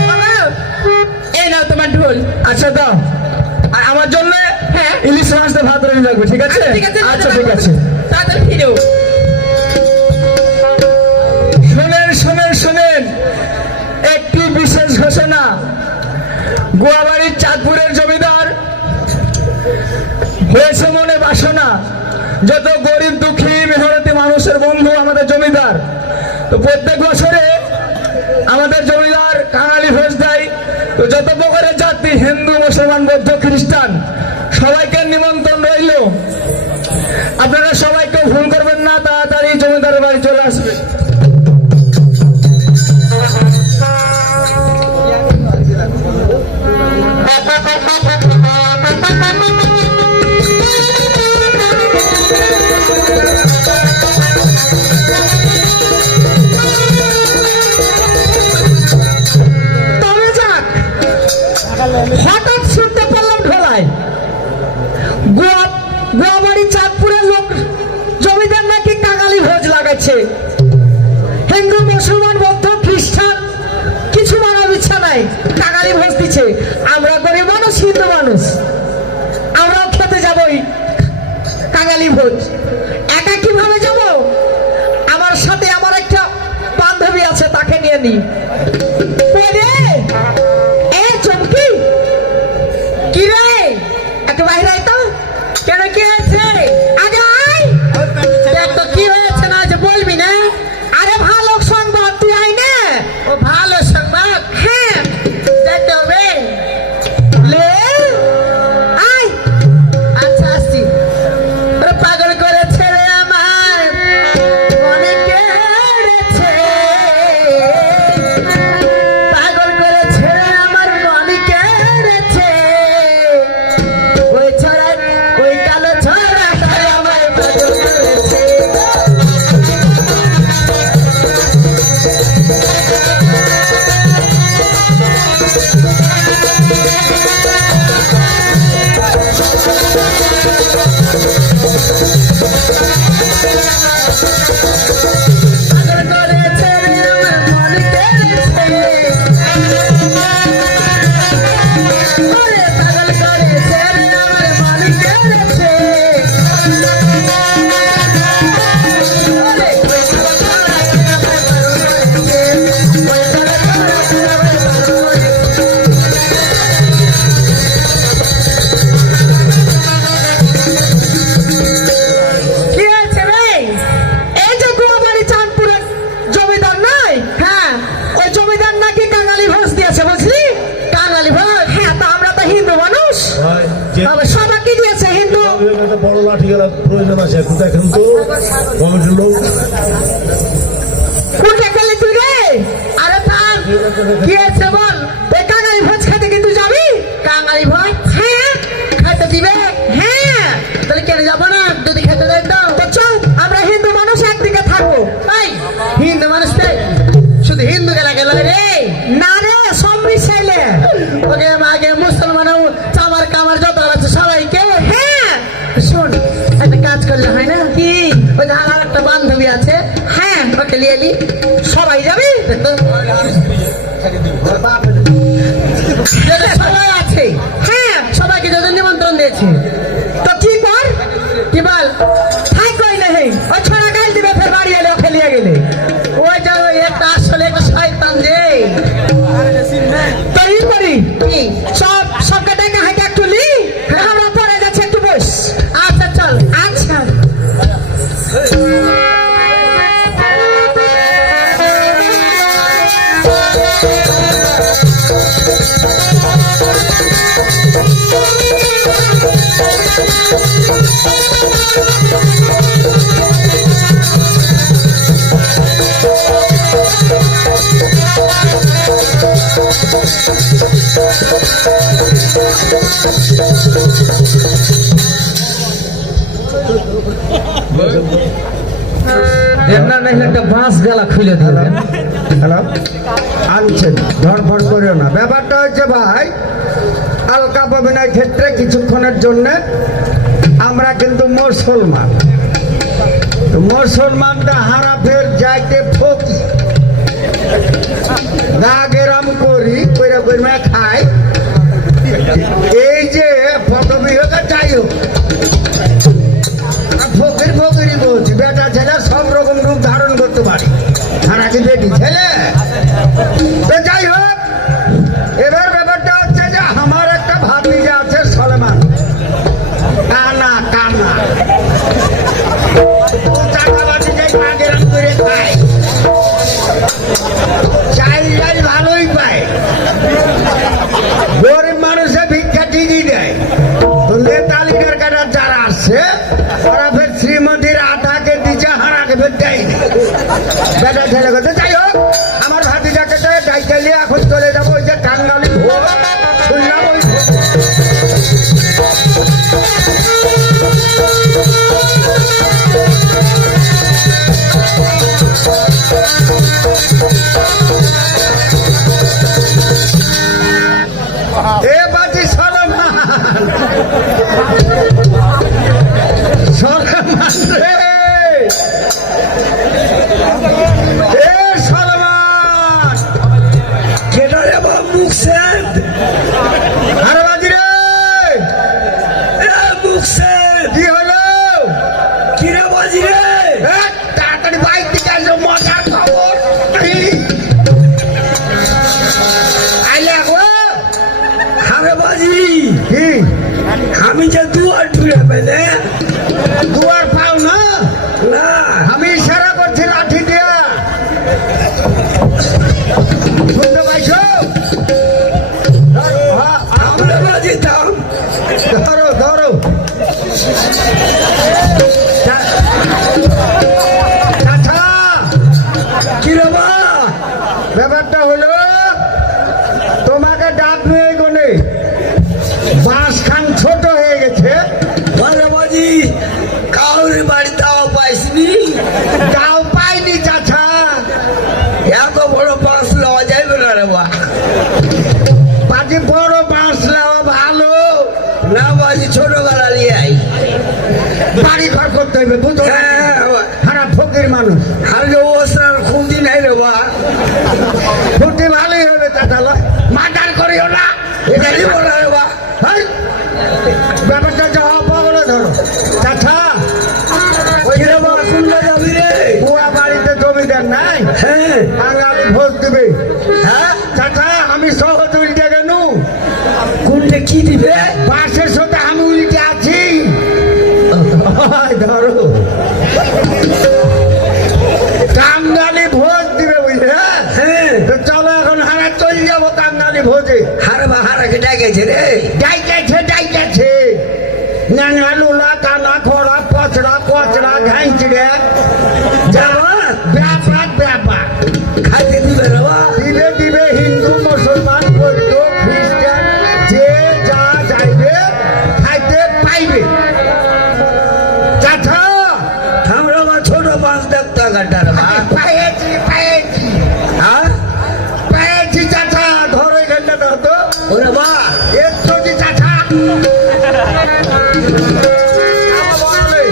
বাবা, এই নাও তোমার ঢোল। আচ্ছা দাও। আর আমার জন্য হ্যাঁ। মেসে ভাত রেডি রাখবে, ঠিক আছে? আচ্ছা ঠিক আছে। তাড়াতাড়ি ফিরো। শুনেন শুনেন শুনেন, একটি বিশেষ ঘোষণা। গোয়াবাড়ির চাঁদপুরের জমিদার হয়েছে মনে বাসনা, যত গরিব দুঃখী মেহনতি মানুষের বন্ধু আমাদের জমিদার। তো প্রত্যেক বছরে আমাদের জমিদার কাঙালি ভোজ দেয়। তো যত প্রকারের জাতি, হিন্দু, মুসলমান, বৌদ্ধ, খ্রিস্টান, সবাইকে নিমন্ত্রণ রইল। আপনারা সবাইকে ভুল করবেন না, তাড়াতাড়ি জমিদারের বাড়ি চলে আসবে। তবে যাক, হঠাৎ শুনতে পারলাম ঢোলায় গোয়াবাড়ি চাঁদপুরের লোক জমিদার নাকি কাঙালি ভোজ লাগাচ্ছে। হিন্দু, মুসলমান, বৌদ্ধ, খ্রিস্টান কিছু মানার ইচ্ছা নাই, কাঙালি ভোজ দিচ্ছে। আমরা গরিব মানুষ, হিন্দু মানুষ, আমরাও খেতে যাবই কাঙালি ভোজ। একা কিভাবে যাব? আমার সাথে আমার একটা বান্ধবী আছে, তাকে নিয়ে নি। চমকি কি রে, একটু বাইরে আয় তো। কেন, কি হয়েছে? আগে আয়, দেখ তো কি হয়েছে না যে বলবি না। আরে ভালো সংবাদ, তুই আয় না। ও ভালো সংবাদ? হ্যাঁ, দেখতে হবে। লে আয়। আচ্ছা আসছি। ওরে পাগল করেছে রে আমার মনে কেড়েছে, পাগল করেছে রে আমার মনে কেড়েছে। ওই ছড়া, ওই কালো ছড়া তাই আমায় পাগল করেছে। পাগল করেছে রে আমার মনে কেড়েছে। ওরে পাগল করেছে রে আমার মনে কেড়েছে। ওরে ওই কালো ছড়া তাই আমায় পাগল করেছে। ওই কালো ছড়া তাই আমায় পাগল করেছে। কি হয়েছে রে? এই যে গোয়াবাড়ি চাঁদপুরের জমিদার নাই? হ্যাঁ, ওই জমিদার নাকি কাঙালি ভোজ দিয়েছে, বুঝলি? কাঙালি ভোজ? হ্যাঁ, তো আমরা তো হিন্দু মানুষ, তবে সবাইকে দিয়েছে হিন্দু। একটা বড় লাঠি গেলা প্রয়োজন আছে, একটু দেখেন তো কমিটির লোক। কোনটা খেলে তুই রে? আরে থাম, কি হয়েছে বল। ওই কাঙালি ভোজ খেতে কি তুই যাবি? কাঙালি ভোজ? হ্যাঁ, খেতে দিবে? হ্যাঁ, তাহলে কেন যাবো না, যদি খেতে দেয় তো। তো চল, আমরা হিন্দু মানুষ একদিকে থাকবো। এই হিন্দু মানুষ নেই, শুধু হিন্দু গেলা গেল রে। না রে, সব মিশাইলে। ওকে আগে মুসলমান, চামার কামার যত আছে সবাইকে। হ্যাঁ, শোন, একটা কাজ করলে হয় না? কি? ওই যে আমার একটা বান্ধবী আছে, হ্যাঁ, ওকে নিয়ে নি। সবাই যাবি? সবাই আছে, হ্যাঁ, সবাইকে যদি নিমন্ত্রণ দিয়েছে। তো কি কর, কি বল? থাক কই নেই, ওই ছড়া গাল দিবে, ফের বাড়ি এলে ওকে নিয়ে গেলে। ওই যে ওই একটা আসলে একটা শয়তান যে। তো ই করি কি, সবকে ডেকে হাইকে একটু লি, আমরা পরে যাচ্ছি, একটু বস। আচ্ছা চল। আচ্ছা। আপনার নাকি একটা বাঁশ গালা খুলে দিলেন। হ্যালো, আনছেন, ধরফর করিও না। ব্যাপারটা হচ্ছে ভাই, আলকাপ অভিনয় ক্ষেত্রে কিছুক্ষণের জন্য আমরা কিন্তু মুসলমান, মুসলমানটা হারাফের যাইতে ফকি দাগেরাম করি কইরা কইরা খাই। এই যে ফটো বিহকে যাই হোক, প্রাইভেট দেয়নি বেটা ছেলে কথা। যাই হোক আমার ভাতিজাকে ডাইকে নিয়ে এখন চলে যাবো ওই যে কাঙ্গালি ভোগ শুনলাম ওই এ বাজি সলমান সলমান রে এ সলমান কেন রে বাবা মুখ সেদ আরে বাজি রে মুখ সেদ কি হলো কি রে বাজি রে এ, তাড়াতাড়ি বাইক থেকে আসো মজার খবর আইলে গো আরে বাজি কি আমি যে দুয়ার টুরে পেলে দুয়ার পাও না না আমি ইশারা করছি লাঠি দিয়া শুনতে পাইছো হ্যাঁ, আমরা বাজি থাম ধরো ধরো চাচা কি রে বা ব্যাপারটা হলো তোমাকে ডাক নিয়ে গনে বাঁশ খান ছোট হয়ে গেছে আরে বাজি কাউরি বাড়ি তাও পাইসনি তাও পাইনি চাচা এত বড় বাস লওয়া যাইবে না রে বা বাজি বড় বাঁশ নেওয়া ভালো না বাজি ছোট গালা নিয়ে আই বাড়ি ঘর করতে হবে বুঝো না? হ্যাঁ খারাপ ফকির মানুষ আর যে ওসরার খুঁজি নাই রে বা ফুটি ভালোই হবে চাচা মার্ডার করিও না এটা দিব না রে বা হেই, ব্যাপারটা যাওয়া পাগলে ধরো চাচা ওই রে বা শুনলে যাবি রে বুয়া বাড়িতে জমিদার নাই হ্যাঁ বাঙালি ভোজ দিবে হ্যাঁ চাচা আমি সহজ উল্টে গেল কোনটা কি দিবে বাসের সাথে আমি উল্টে আছি ধরো কাঙ্গালি ভোজ দিবে বুঝলে হ্যাঁ তো চলো এখন হারা চলে যাবো কাঙ্গালি ভোজে হারে বা হারাকে ডাকেছে রে ডাইকেছে নানা লুলা কানা খোড়া পচড়া কচড়া ঘাইচড়ে যাবা ব্যাপার ব্যাপার খাইতে দিবে রে বা দিবে দিবে হিন্দু মুসলমান বৌদ্ধ খ্রিস্টান যে যা যাইবে খাইতে পাইবে চাচা আমরা বা ছোট বাস দেখতে কাটার বা পাইছি হ্যাঁ পাইছি চাচা ধরো এখানটা ধরতো ওরে বা একটু চাচা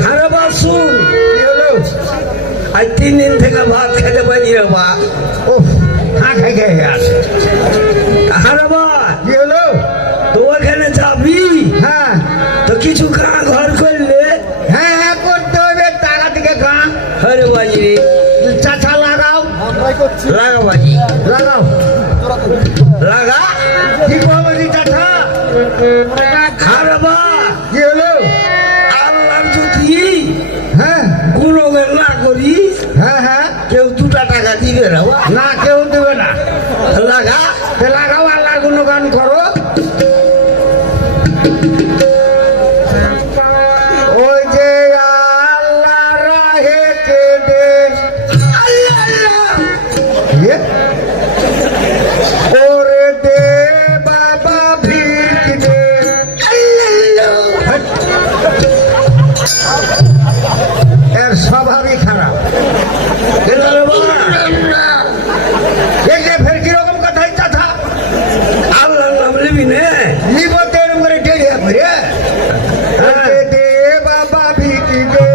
আরে বা শুন কি হলো আজ 3 দিন থেকে ভাত খেতে পারি রে বা ও হ্যাঁ খাই খাই আছে আরে বা কি হলো তো ওখানে যাবি হ্যাঁ তো কিছু গাঁ ঘর করলে হ্যাঁ হ্যাঁ করতে হবে টাকা থেকে গান আরে বাজি রে চাচা লাগাও লাগা বাজি লাগাও লাগা কি বলবি চাচা আরে বা কি হলো আল্লাহর যদি হ্যাঁ গুণগান না করি হ্যাঁ হ্যাঁ কেউ 2 টাকা দিবে না বা না কেউ দেবে না লাগা তে লাগাও আল্লাহর গুণগান করো ওই যে আল্লাহ রাহে কে দে আল্লাহ আল্লাহ ইয়ে? ওরে দে বাবা ভিক দে এর স্বভাবই খারাপ এই যে ফের কিরকম কথা চাচা আল্লাহ নাম লিবি নে লিবতে এরম করে ডেড়িয়া করে ওরে দে বাবা ভিক দে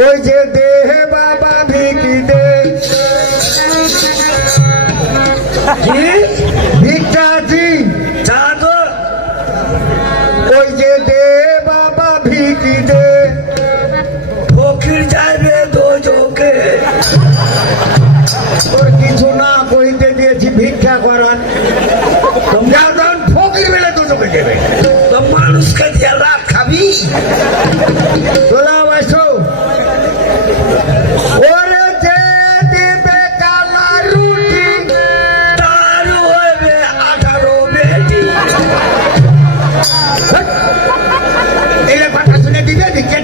ওই যে দে বাবা ভিক দে কি ভিক্ষা আছি চা তো ওই যে দে বাবা ভিক দে ফকির যাইবে দোজকে তোর কিছু না কইতে দিয়েছি ভিক্ষা করার যখন ফকির বেলে তো তোকে দেবে তো মানুষকে দিয়ে রাত খাবি তোলা বসো ওরে যে দিবে কালা রুটি তার হইবে 18 বেটি এলে কথা শুনে দিবে ভিক্ষা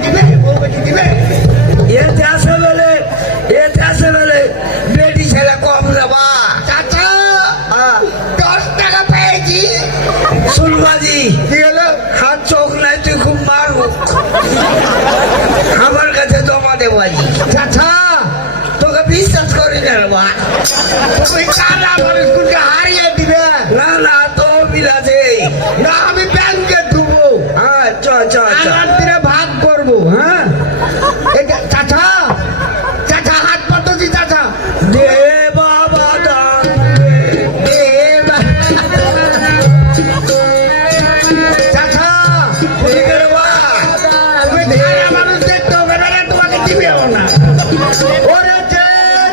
ঠিক আছে বা তুমি ধারা মানুষ দেখতে হবে না রে, তোমাকে দিবেও না। ওরে যে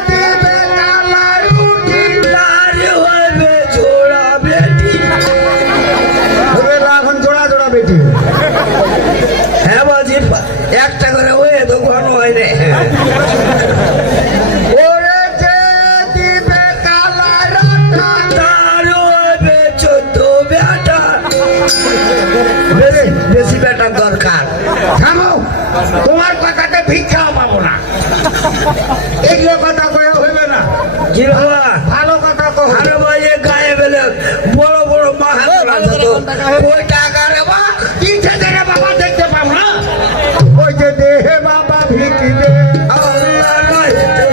দিবে কালা রুটি, লারি হবে জোড়া বেটি হবে না এখন জোড়া জোড়া বেটি। হ্যাঁ বাজি একটা করে হয়ে তো ঘন হয় রে ওরে যে দিবে কালা রাটা, তার হবে 14 বেটা বেশি বেশি বেটার দরকার থামো, তোমার কথাতে ভিক্ষাও পাবো না। এগুলো কথা কয়ে হইবে না, কি বাবা ভালো কথা কহ। আরে ভাই এ গায়ে বেলে বড় বড় মাহাতুর আছে তো কই টাকা রে বা দিতে দে রে বাবা, দেখতে পাবো না। ওই যে দেহে বাবা ভিকি দে, আল্লাহ রহিতে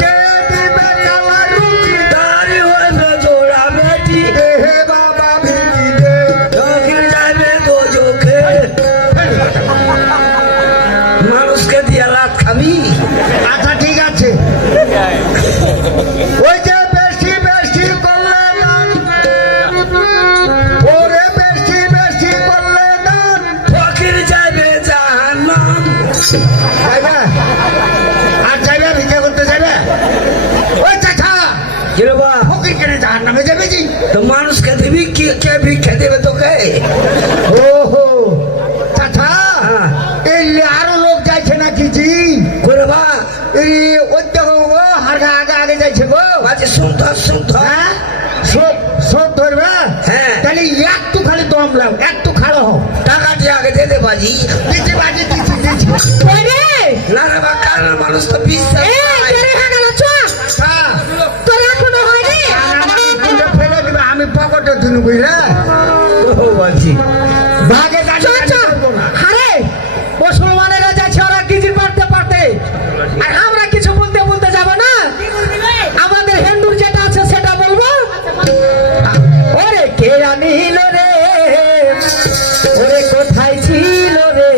যে দিবে কালা রুটি, তারি হবে জোড়া বেটি দেহে বাবা ভিকি দে। চোখে যাবে তো চোখে মানুষকে দিয়ে লাত খাবি আচ্ছা ঠিক আছে, ওই যে বেশি বেশি করলে দান, ওরে বেশি বেশি করলে দান। ফকির যাবে জাহান্নাম যাইবে আর যাইবে, ভিক্ষা করতে যাইবে। ওই চাচা কি রে বা ফকির কেনে জাহার নামে যাবে জি। তো মানুষকে দিবি কি কে ভিক্ষা দেবে তোকে ওহো চাচা, হ্যাঁ। এই আরো লোক যাইছে নাকি জি? করে বা এই ওই দেখো গো, আগে আগে আগে যাইছে গো। বাজে শুনতো হ্যাঁ সব সব ধরবে, হ্যাঁ। তাহলে একটু খালি দম লাও, একটু খাড়ো হও। টাকা দিয়ে আগে দে দে বাজি দিচ্ছি বাজি, দিচ্ছি দিচ্ছি। না রে বা কারণ মানুষ তো বিশ্বাস হ্যাঁ, আমার ফুলে ফেলে দিবে, আমি পকেটে দিনু বুঝলে। ও বাজি ভাগে গাড়ি করবো না। মুসলমানেরা যাচ্ছে ওরা কিছু পারতে পারতে, আর আমরা কিছু বলতে বলতে যাব না। আমাদের হিন্দুর যেটা আছে সেটা বলবো। ওরে কে আনিল রে, ওরে কোথায় ছিল রে,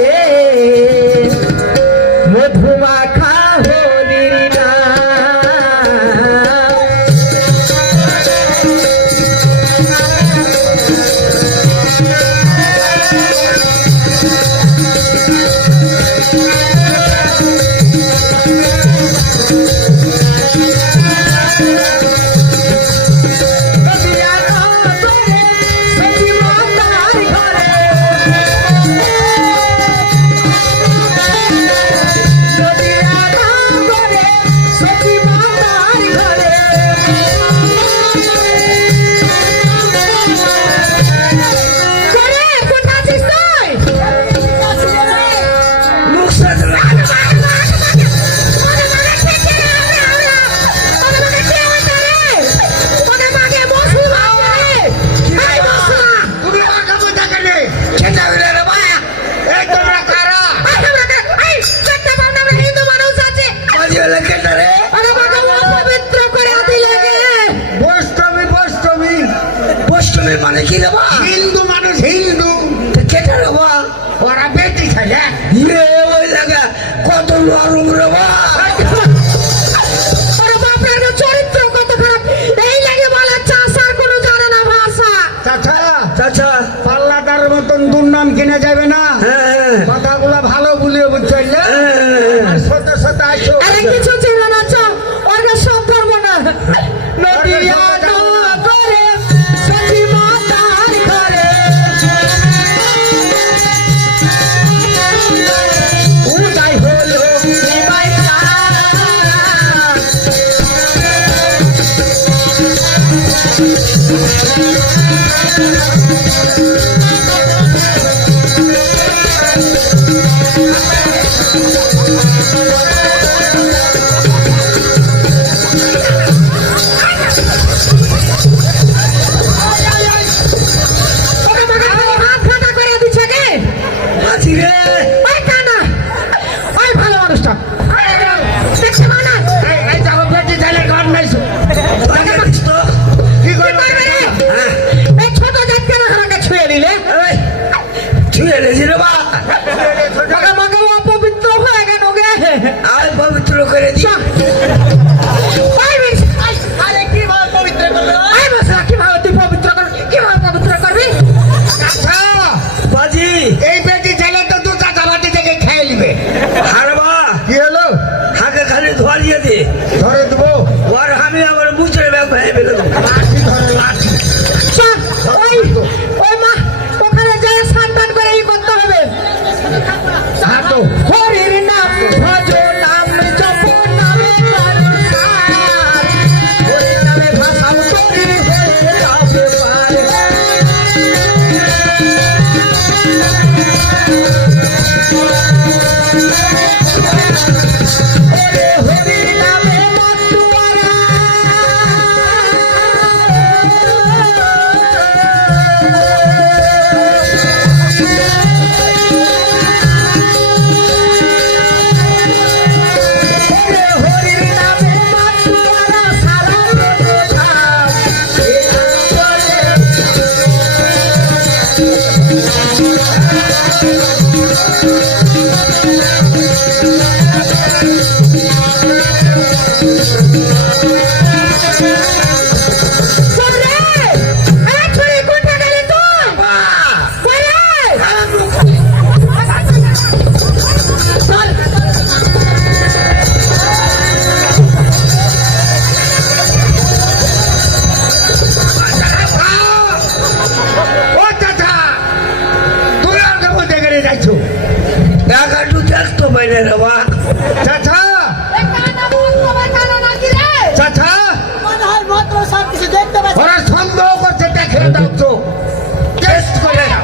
মধুমাখা হোলির নাম। তুমি আমাকে বোঝা কেনে? খেতে হবে রে বা এই তোমরা কারা? বাজি হলে খেতে রে বৈষ্ণবী বৈষ্ণবী, পশ্চিমে মানে কি রে বা হিন্দু মানুষ হিন্দু, খেতে রে বা ওরা বেটি খাইলে। ইয়ে ওই জায়গা কত নরম রে বা চরিত্র কত খারাপ, এই লাগে বলে চাষার কোনো জানে না ভাষা। চাচা চাচা পাল্লাটার মতন দুর্নাম কিনে যাবে না, হ্যাঁ কথাগুলো ভালো বলিয়ে বুঝলে। আর সাথে সাথে আসো। আরে কিছু ছিল না, চো ওকে সব করবো না। নদিয়া নগরে সতী মাতার ঘরে উদয় হলো নিমাই তারা। ওকে আমাকে খালি হাত ফাটা করে দিচ্ছে কে? বাজি রে ওই কানা, ওই ভালো মানুষটা দেখছে না? এই দেখো বেটি খাইলে ঘর নাইছো। তাকে দিস তো কি কি করবে? করবে রে? হ্যাঁ এই ছোট জাতকে না আমাকে ছুঁয়ে দিলে। এই, ছুঁয়ে লেছি রে বা ওকে আমাকে অপবিত্র হয়ে গেল গে। আর পবিত্র করে দি ওই বেশ, আরে কিভাবে পবিত্র করবে? ওই মশলা কিভাবে তুই পবিত্র করবি? কিভাবে পবিত্র করবি? চাচা, বাজি এই বেটি পাই না রে বা চাচা চাচা ওরা সন্দেহ করছে, দেখে দাও তো, টেস্ট করে দাও।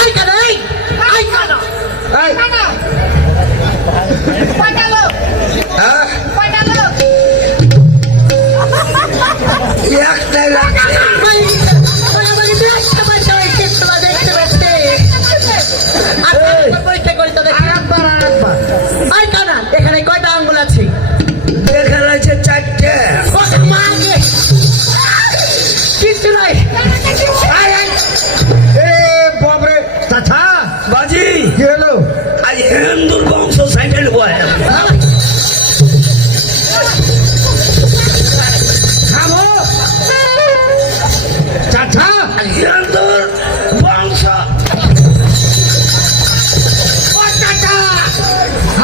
আই কানা এই, আই কানা এই, হ্যাঁ? একটাই লাগছে। ওই আমাকে দেখতে পাচ্ছে, ওই চিত্রটা দেখতে পাচ্ছে। আচ্ছা, পরীক্ষা করি তো দেখি। আরেকবার, আরেকবার। আই কানা এখানে কয়টা আঙ্গুল আছে? এখানে আছে 4টে। ও মাগে কিচ্ছু নাই। আই আই এ বাবরে, চাচা বাজি কি হলো? আজ হিন্দুর বংশ সাইকেল বয় থামো চাচা। হিন্দুর বংশ ও চাচা,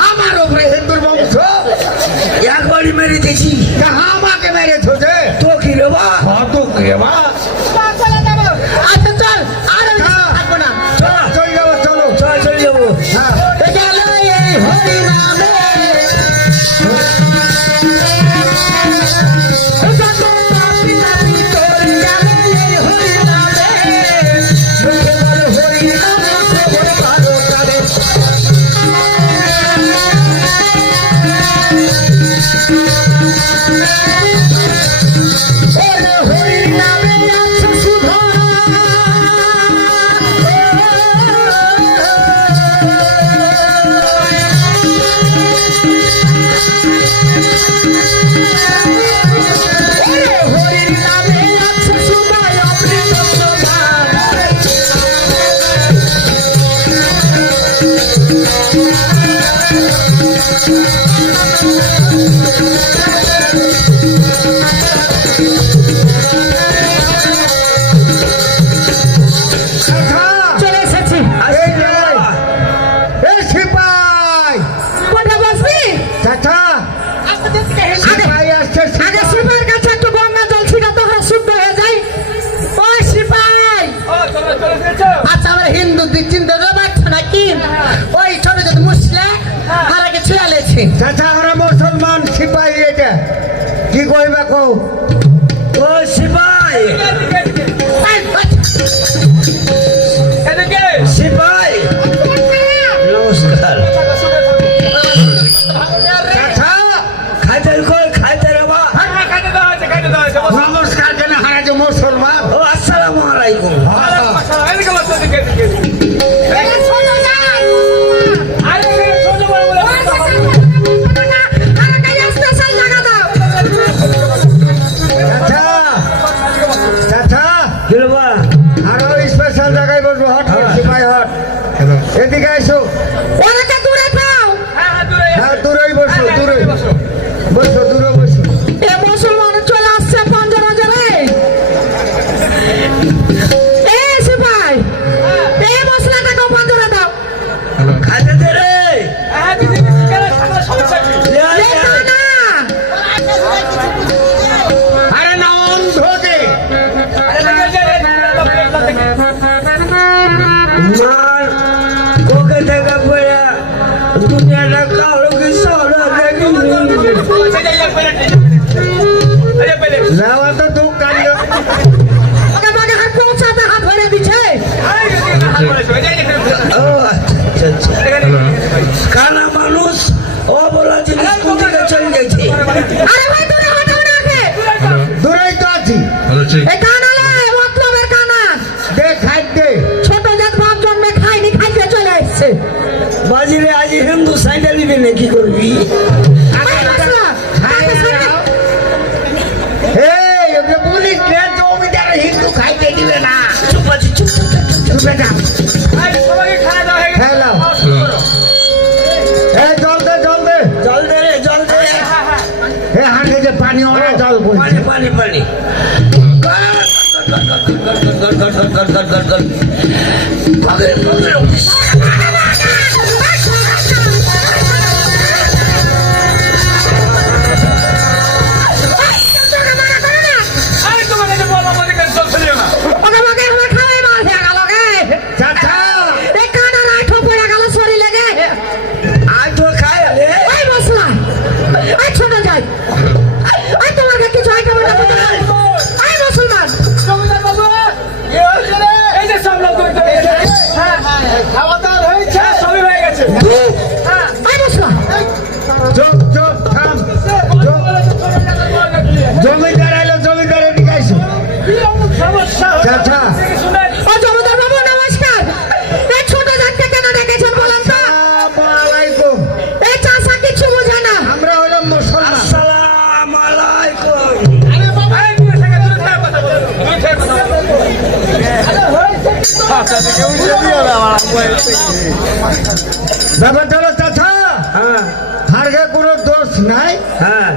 আমার উপরে হিন্দুর বংশ, একবারই মেরে দিয়েছি। আমাকে মেরেছো যে। তো কি রে বা কত রে বা, আচ্ছা চল আর আমি থাকবো না। চলে যাবো, চলো। চলে যাবো। হ্যাঁ, গেল এই হরি নামে যত পাপি তাপি তোর গেল এই হরি নামে বল হরি নাম খবর ভালো করে ওরে হরি নামে আছে সুধা হরির নামে আছে সুধা অমৃত সুধা চাচা, চলে এসেছি। এই যে, এই সিপাই, কোথা বসবি? চাচা, সিপাই আসছে, আগে সিপাই। সিপাইয়ের কাছে একটু গঙ্গা জল ছিটাতে হয়, শুদ্ধ হয়ে যায়। ওই সিপাই, আচ্ছা আমরা হিন্দু চিন্তা পারছো নাকি? ওই ছোট ছোট মুসলে আর আগে ছিয়ালেছে। চাচা, আমরা মুসলমান সিপাই, এটা কি কইবা কও? ও সিপাই সিপাই নমস্কার। চাচা, খাইতে কই খাইতে রে বা নমস্কার কেন হারা যে মুসলমান? ও আসসালামু আলাইকুম। চাচা, চাচা, কি রে বা আরো স্পেশাল জায়গায় বসবো, হট হট সিপাই হট। এদিকে এসো। ওনাকে দূরে থাও। হ্যাঁ, দূরেই বসো, দূরে বসো, দূরে বসো। এ মুসলমান চলে আসছে পঞ্জরা জরে। এ সিপাই, এ মশলাটাকে পঞ্জরা দাও। খাইতে দে রে লেখা না। আরে না, অন্ধকে মার কোকে থেকে পড়ে দুনিয়াটা কালো কি সরা দেখি যাওয়া তো দুঃখ কান্ড। ওকে বাগে হাত পৌঁছাতে হাত ধরে দিচ্ছে। ও আচ্ছা আচ্ছা কানা মানুষ ও বলা জিনিস কোন দিকে চলে গেছে। আরে ভাই দূরে হটাও না আগে। দূরেই তো আছি। এ কানা লয়, মতলবের কানা। দে খাইতে। ছোট জাত বাপ জন্মে খায়নি, খাইতে চলে এসছে। বাজিরে আজ হিন্দু সাইকেল নিবি না কি করবি? এই মশলা, তাকে শুনে- এই, ওকে পুলিশ কে জমিদার হিন্দু খাইতে দিবে না। চুপ আছি চুপ চুপ চুপ, চুপ। চুপ বেটা, খেলাও। এই জল দে, জল দে। জল দে রে জল দে। এই হাঁড়ি যে পানি ওরা জল বলছে। পানি পানি পানি পকড়ে পকড়ে ওকে বাগে আমরা খাওয়াই মার হয়ে গেল গে। চাচা, এই কানা রাইঠো পড়ে গেল শরীরে গে। ব্যাপারটা হলো চাচা, হ্যাঁ হারগে কোনো দোষ নাই, হ্যাঁ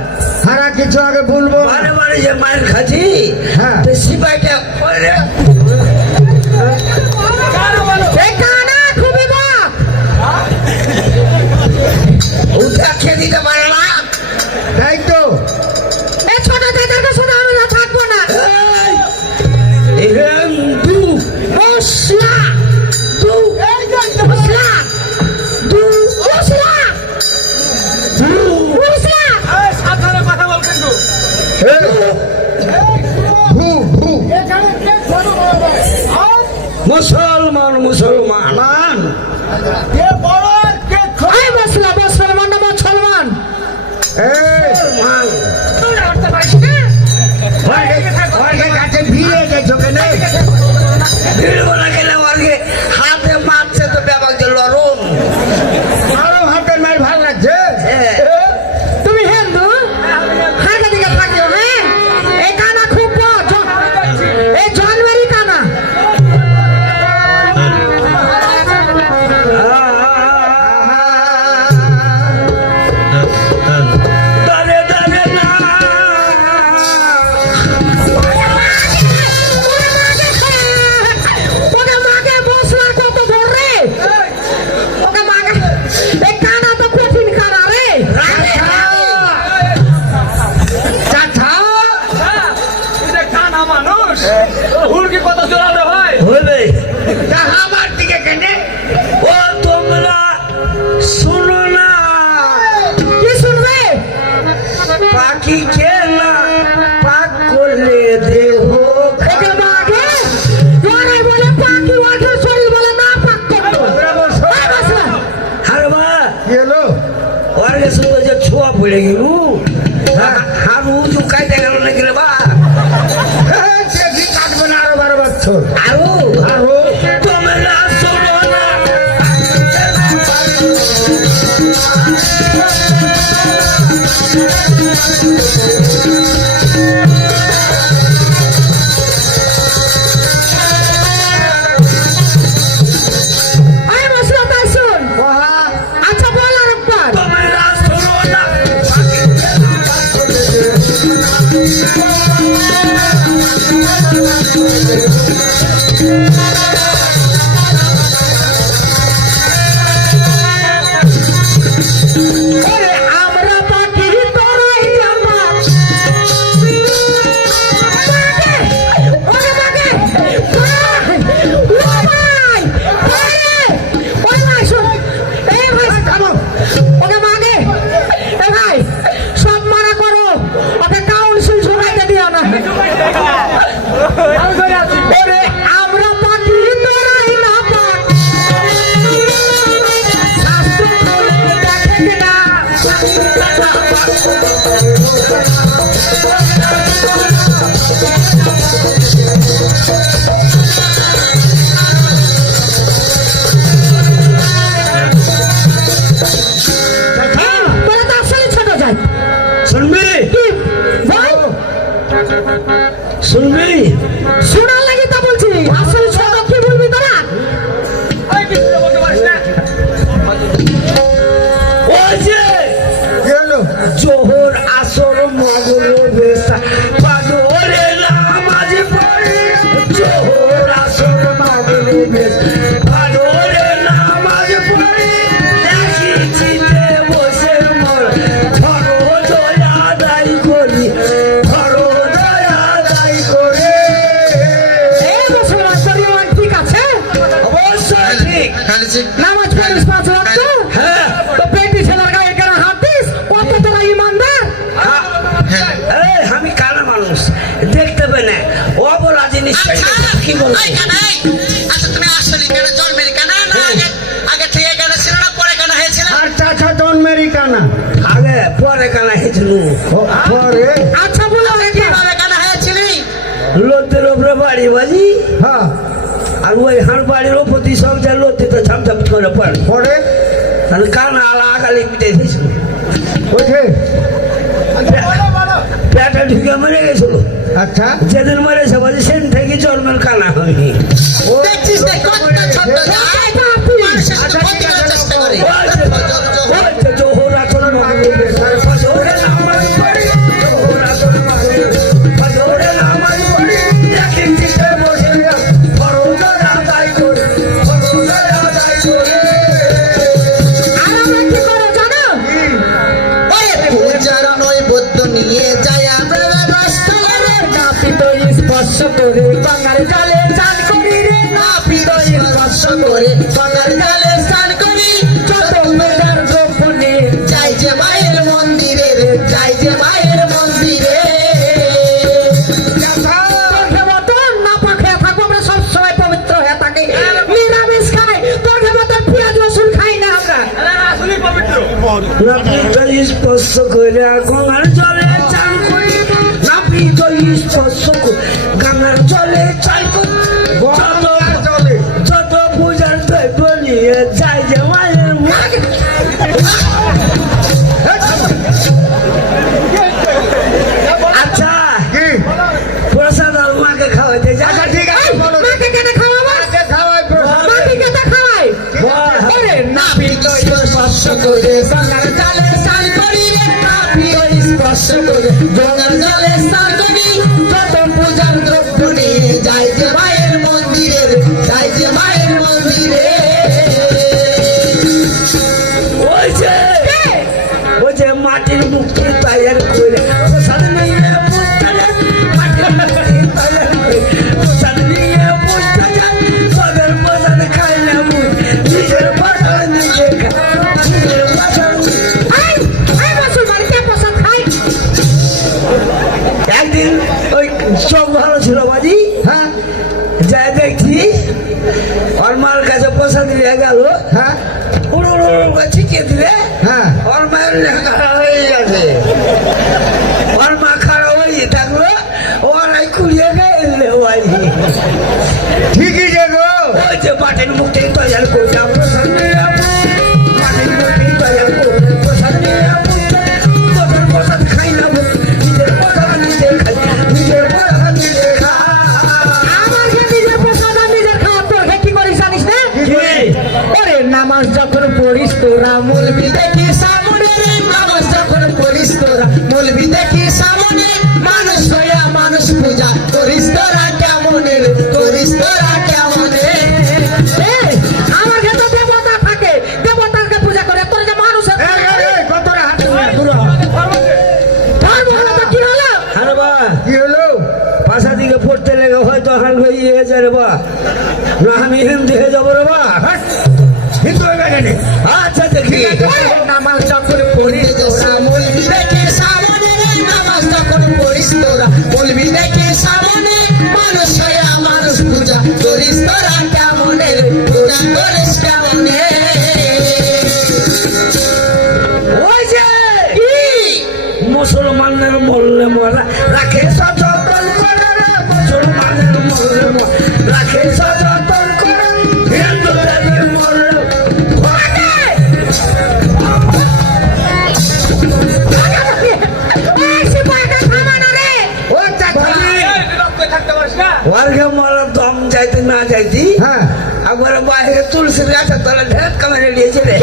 হারা কিছু আগে বলবো না। বারে বারে যে মায়ের খাচ্ছি হ্যাঁ। তো সিপাইটা করে ওটা খেয়ে দিতে পারে না। তাই তো ছোট দাদাকে শুনে আমি না থাকবো না। এরকম দু মশলা দু মশলা মশলা মশলা ভু ভু মুসলমান মুসলমান মান এই মশলা মুসলমান না মুসলমান? এই মান ওর কাছে ভিড়ে গেছো কেন? ভিড় বলা গেলে ওকে হাতে মারছে তো ব্যাপার যে লরম। আরো হাতের মার ভাল লাগছে। হ্যাঁ। তুমি হিন্দু হাতে দিকে থাকিও। হ্যাঁ এই কানা খুব বড়, এই জন্মেরই কানা। দাঁড়ে দাঁড়ে না ওকে মাকে মশলার কত ধরে ওকে মাকে এই কানা তো কঠিন কানা রে। চাচা হলে আমার দিকে কেন ও তোমরা শুনো না কি শুনবে? পাখি কেনা পাক করলে দেহ ওকে মাকে লড়াই বলে পাখি ওঠে, শরীর বলে না পাক করতো। এই মশলা হার বা কি হলো? ওর কাছে ওই যে ছোঁয়া পড়ে গেল হার উঁচু কাইতে গেল নাকি রে বা দেখি কাটবে না আরো 12 বছর। আরো আরো তোমরা শোনো না এই মশলা তাই শুন। আচ্ছা বল আরেকবার। তোমরা শোনো না ওরে আমরা পাখি তোরাই জামা মাকে ওরে মাকে ও ভাই ওরে ভাই শুন। এই ভাই কামো ওকে মাকে এ ভাই সব মানা করো, ওকে কাউন্সিল শোনাইতে দিও না। ওরে আমরা পাখি তোরাই না পাক শাস্ত্র বলে দেখে না। তোরা তো আসলে ছোট যাই শুনবি কি ভাই শুনবি শোনার লাগি তা বলছি, আসলে ছোট কি বলবি তোরা? ওই যে কি হলো? জোহর আসর মগর বেসা পাগলে নামাজ পড়ে জোহর আসর মগর বেসা পাগলে নামাজ পড়ে দেখি চিতে বসে মর ধরো দয়া দাই করি ধরো দয়া দাই করে এই মুসলমান পরিবার ঠিক আছে, অবশ্যই ঠিক নামাজ পড়িস 5 ওয়াক্ত। হ্যাঁ তো পেটি ছেলের গায়ে কেন হাত দিস? কত তোরা ইমানদার? এই আমি কানা মানুষ দেখতে পাই না অবলা জিনিস কি বলবো আচ্ছা তুমি আসলে কেন জন্মের কেন না আগে থেকে কেন ছিল না পরে কেন হয়েছিল? আর চাচা জন্মেরই কানা। আগে পরে কানা হয়েছিল পরে আচ্ছা বলো কিভাবে কেন হয়েছিলি? লোতের উপরে বাড়ি বাজি হ্যাঁ আর ওই হাঁড় বাড়ির ওপর সব যা লোতে তো ঝামঝাম করে পড়ে পরে তাহলে কানা আলা আগালি পিটে দিয়েছিল ওঠে। পেটে ঢুকে মরে গেছিল আচ্ছা যেদিন মরেছে বলছে সেদিন থেকে জন্মের কানা হয়নি ও দেখছিস দেখ কত করে গঙ্গার জলে স্নান করি যত মেয়ের গোপনে যাই যে মায়ের মন্দিরে রে যাই যে মায়ের মন্দিরে তোর মতন না পাখে থাকবো আমরা সবসময় পবিত্র হয়ে থাকি নিরামিষ খাই তোর মতন পেঁয়াজ রসুন খাই না আমরা স্পর্শ করে গঙ্গার জলে চান করি নাপিত স্পর্শ গঙ্গার জলে চান করি যত পূজার দ্রব্য নিয়ে যাই যে মায়ের আচ্ছা কি প্রসাদ আর মাকে খাওয়াইতে যা আচ্ছা ঠিক আছে বলো মাকে কেন খাওয়াবো আগে খাওয়াই প্রসাদ মাকে কেন খাওয়াই ওরে নাপিত স্পর্শ করে গঙ্গার জলে স্নান করি রে নাপিত স্পর্শ করে গঙ্গার জলে স্নান করি যত পূজার দ্রব্য নিয়ে যাই যে মায়ের মন্দিরে রে, যাই যে মায়ের মন্দিরে ওই যে মাটির মুক্তি তৈরি করে প্রসাদ নিয়ে পুজতে যায় মাটির মুক্তি তৈরি করে প্রসাদ নিয়ে পুজতে যায় তাদের প্রসাদ খাই না বুঝ নিজের প্রসাদ নিজে খায় নিজের প্রসাদ প্রসাদ খাই একদিন ওই চোখ ভালো ছিল বাজি হ্যাঁ যাই দেখছি ওর মার কাছে প্রসাদ নিয়ে গেল হ্যাঁ ছিটিয়ে দিলে হ্যাঁ ওর মায়ের খারাপ হয়ে গেছে ওর মা খারাপ হয়ে থাকলো ওরাই কুড়িয়ে গেলে বাজি ঠিকই যে গো ওই যে মাটির মুখে তৈরি করতাম প্রসাদ নিয়ে মাটির মুখে তৈরি করে প্রসাদ নিয়ে তোদের প্রসাদ খাই না নিজের প্রসাদ নিজে খাই নিজের প্রসাদ নিজে খাই আমার যে নিজের প্রসাদ আর নিজের খাওয়া তোর কি করিস জানিস না ওরে নামাজ যখন পড়িস তোরা মৌলবি দেখি সামনে রে নামাজ যখন পড়িস তোরা মৌলবি দেখি সামনে মানুষ হইয়া মানুষ পূজা করিস তোরা কেমন রে করিস তোরা কেমন রে আমার ক্ষেত্রে দেবতা থাকে দেবতাকে পূজা করে তোর যে মানুষের কতটা হাতে ধর্ম হলো তো কি হলো আরে বা কি হলো ভাষা দিকে পড়তে লেগে হয়তো হাল হয়ে গেছে রে বা না আমি হিন্দি হয়ে যাবো রে বা হিন্দু হয়ে গেছে আচ্ছা দেখি নামাজ যখন পড়িস তোরা মৌলবি দেখে সামনে রে নামাজ যখন পড়িস তোরা মৌলবি দেখে সামনে মানুষ হইয়া মানুষ পূজা করিস তোরা কেমন রে পূজা করিস কেমন রে ওই যে কি মুসলমানের মরলে মরা রাখে সচেতন করে রে মুসলমানের মরলে মরা রাখে সচেতন করে হিন্দুদের মরলে ও চাচা ওয়ার্গে মরার দম যাইতে না যাইতি হ্যাঁ একবারে বাইরে তুলসী গাছের তলে ঢেক কামড়ে দিয়েছে রে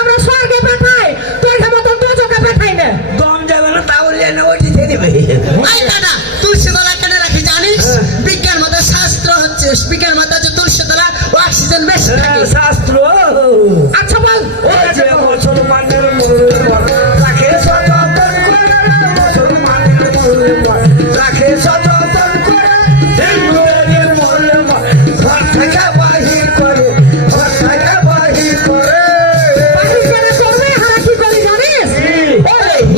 আমরা স্বর্গে পাঠাই তোর মতন তো চোখে পাঠাই না দম যাবে না তাহলে এনে ওইটি দেবে আই দাদা তুলসী তলা কেন রাখি জানিস বিজ্ঞান মতে শাস্ত্র হচ্ছে বিজ্ঞান মতে হচ্ছে তুলসী তলা অক্সিজেন বেশি থাকে শাস্ত্র আচ্ছা বল ওই যে মুসলমানের মরলে মরা রাখে সচেতন করে মুসলমানের মরলে মরা রাখে সচেতন করে হিন্দুদের মরলে মরা ঘর থেকে বাহির করে ঘর থেকে বাহির করে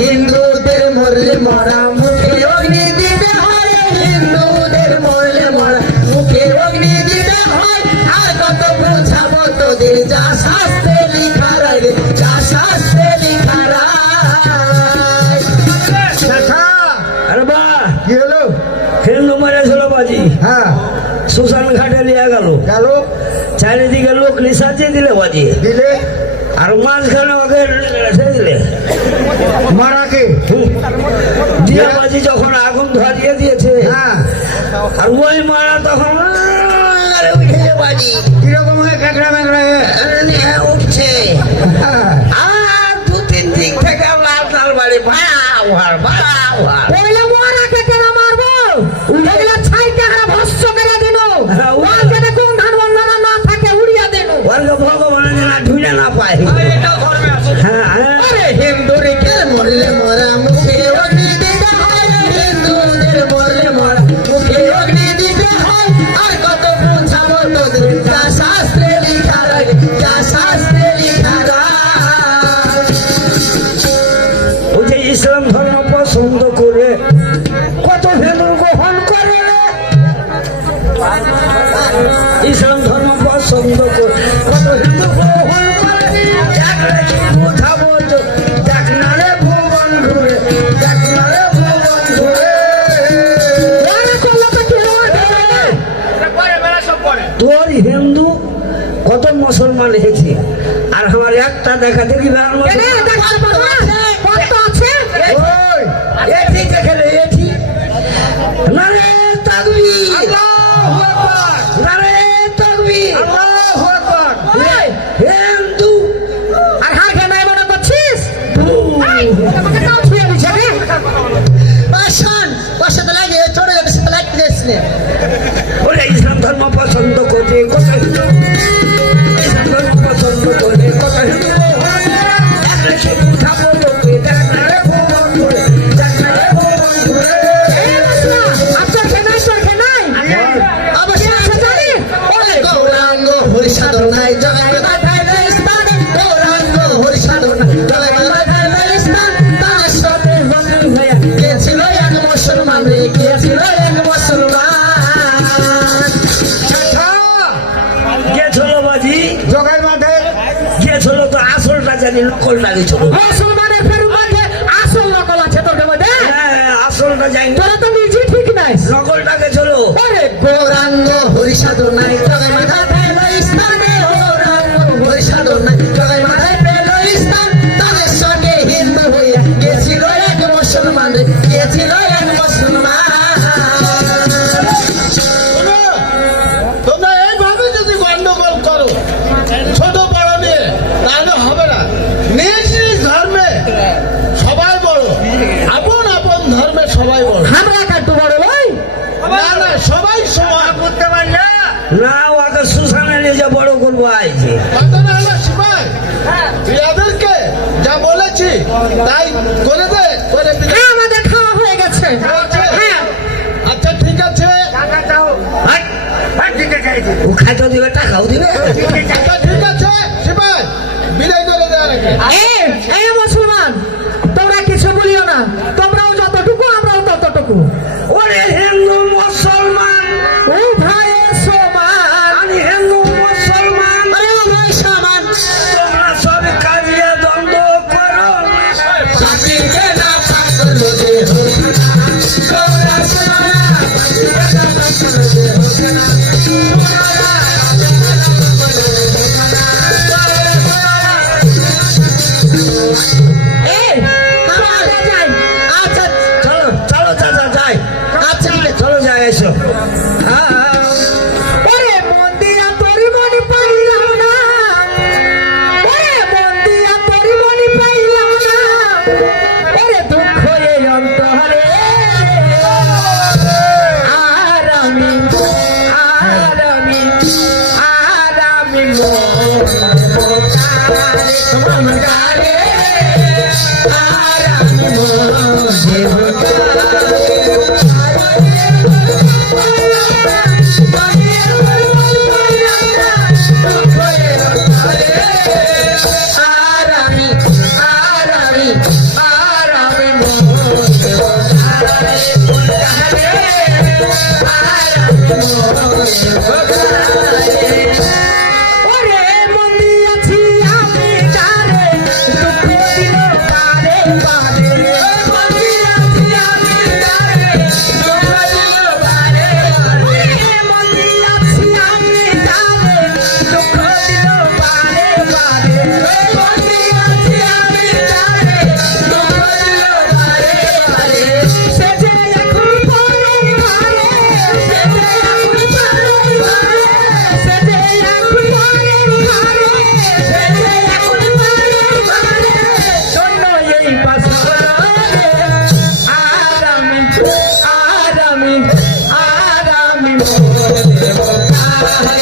হিন্দুদের মরলে মরা মুখে অগ্নি দিতে হয় হিন্দুদের মরলে মরা মুখে অগ্নি দিতে হয় আর কত বোঝাবো তোদের যা শাস্ত্রে লিখা রয় যা শাস্ত্রে লিখা রয় চাচা আরে বা কি হলো হিন্দু মেরেছিল বাজি হ্যাঁ শ্মশান ঘাটে নিয়ে গেল গেল চারিদিকে লোক সাজিয়ে দিলে বাজি দিলে আর মাঝখানে ওকে রেখে দিলে মারাকে দিয়া বাজি যখন আগুন ধরিয়ে দিয়েছে হ্যাঁ আর ওই মারা তখন আরে উঠে বাজি কিরকম হয়ে কাঁকড়া ম্যাকড়া উঠছে হ্যাঁ আর দু তিন দিক থেকে লাল লাল বাড়ি ভাড়া ভাড়া বলে মরাকে কেন মারবো এগুলো ছাইটা হারা ভস্য করে দিল ওর যেন কোন ধান বন্ধনা না থাকে উড়িয়ে দিল ওরকে ভগবানের যেন ঢুলে না পায় হ্যাঁ হ্যাঁ আরে হিন্দুরে কে মরলে মরা মুখে অগ্নি দিতে হয় হিন্দুদের মরলে মরা মুখে অগ্নি দিতে হয় আর ইসলাম ধর্ম পছন্দ করে কত হিন্দু গ্রহণ করে দেখ রে কি কথা বলছো দেখ না রে ভুবন ঘুরে দেখ না রে ভুবন ঘুরে তোর হিন্দু কত মুসলমান হয়েছে আর আমার একটা দেখা দেখি হিন্দু আর হার খেয়ে নাই মনে করছিস ওর সাথে লাগে চড়ে যাবে সাথে লাগতে যাচ্ছিলে ওরা ইসলাম ধর্ম পছন্দ করে কত হিন্দু ইসলাম ধর্ম পছন্দ করে কত হিন্দু গৌরাঙ্গ হরিসাধন নাই জগাই গৌরাঙ্গ হরিসাধন গেছিল এক মুসলমান রে গেছিল এক মুসলমান গেছিল বাজি জগাই মাঠে গিয়েছিল তো আসলটা জানি নকলটা গেছিল মুসলমানের ফেরু মাঝে আসল নকল আছে তোর মধ্যে আসলটা জানি তোরা তো নিজে ঠিক নাই নকলটা গেছিল ওরে গৌরাঙ্গ হরিসাধন নাই জগাই মাথায় পেল ইসলামে গৌরাঙ্গ হরিসাধন নাই জগাই মাথায় পেল ইসলাম তাদের সঙ্গে হিন্দু হইয়া গেছিল এক মুসলমান রে গেছিল এক মুসলমান তোমরা এইভাবে যদি গন্ডগোল করো ছোট বড় নিয়ে তাহলে হবে না নিজ নিজ ধর্মে সবাই বড় আপন আপন ধর্মে সবাই বড় আমরা কাটু বড় ভাই না না সবাই সমান করতে পারলে না ওকে সুসানে নিয়ে যা বড় করবো আইছে কথা না হলো সবাই তুই এদেরকে যা বলেছি তাই করে দে করে দিলে হ্যাঁ আমাদের খাওয়া হয়ে গেছে হ্যাঁ আচ্ছা ঠিক আছে ও খাইতে দিবে টাকাও দিবে আচ্ছা ঠিক আছে সবাই বিদায় করে দেওয়া নাকি এই মুসলমান তোমরা কিছু বলিও না তোমরাও যতটুকু আমরাও ততটুকু ওরে হিন্দু মুসলমান ও ভাই সমান আমি হিন্দু মুসলমান আরে ও ভাই সমান তোমরা সব কাজিয়ে দ্বন্দ্ব করো জাতিকে না পাগল যে হোক না তোমরা সমান জাতিকে না পাগল যে হোক না এই আমরা যাই আচ্ছা চলো চলো চাচা যাই আচ্ছা চলো যাই এসো ওরে মন দিয়া তোরি মনি পাইলাম না ওরে মন দিয়া তোরি মনি পাইলাম না ওরে দুঃখ এই অন্তরে আর আমি মন গারে আর আমি ওরে মন্দি আছি আমি কারে দুঃখ দিল পারে পারে মন্দি আছি আমি কারে দুঃখ দিল পারে পারে মন্দি আছি আমি কারে দুঃখ দিল পারে পারে মন্দি আছি আমি কারে দুঃখ দিল পারে পারে সে যে এখন পরে পারে সে যে এখন পরে পারে সে যে এখন পরে পারে সে যে এখন পরে পারে শোন এই পাশে আর আমি মরে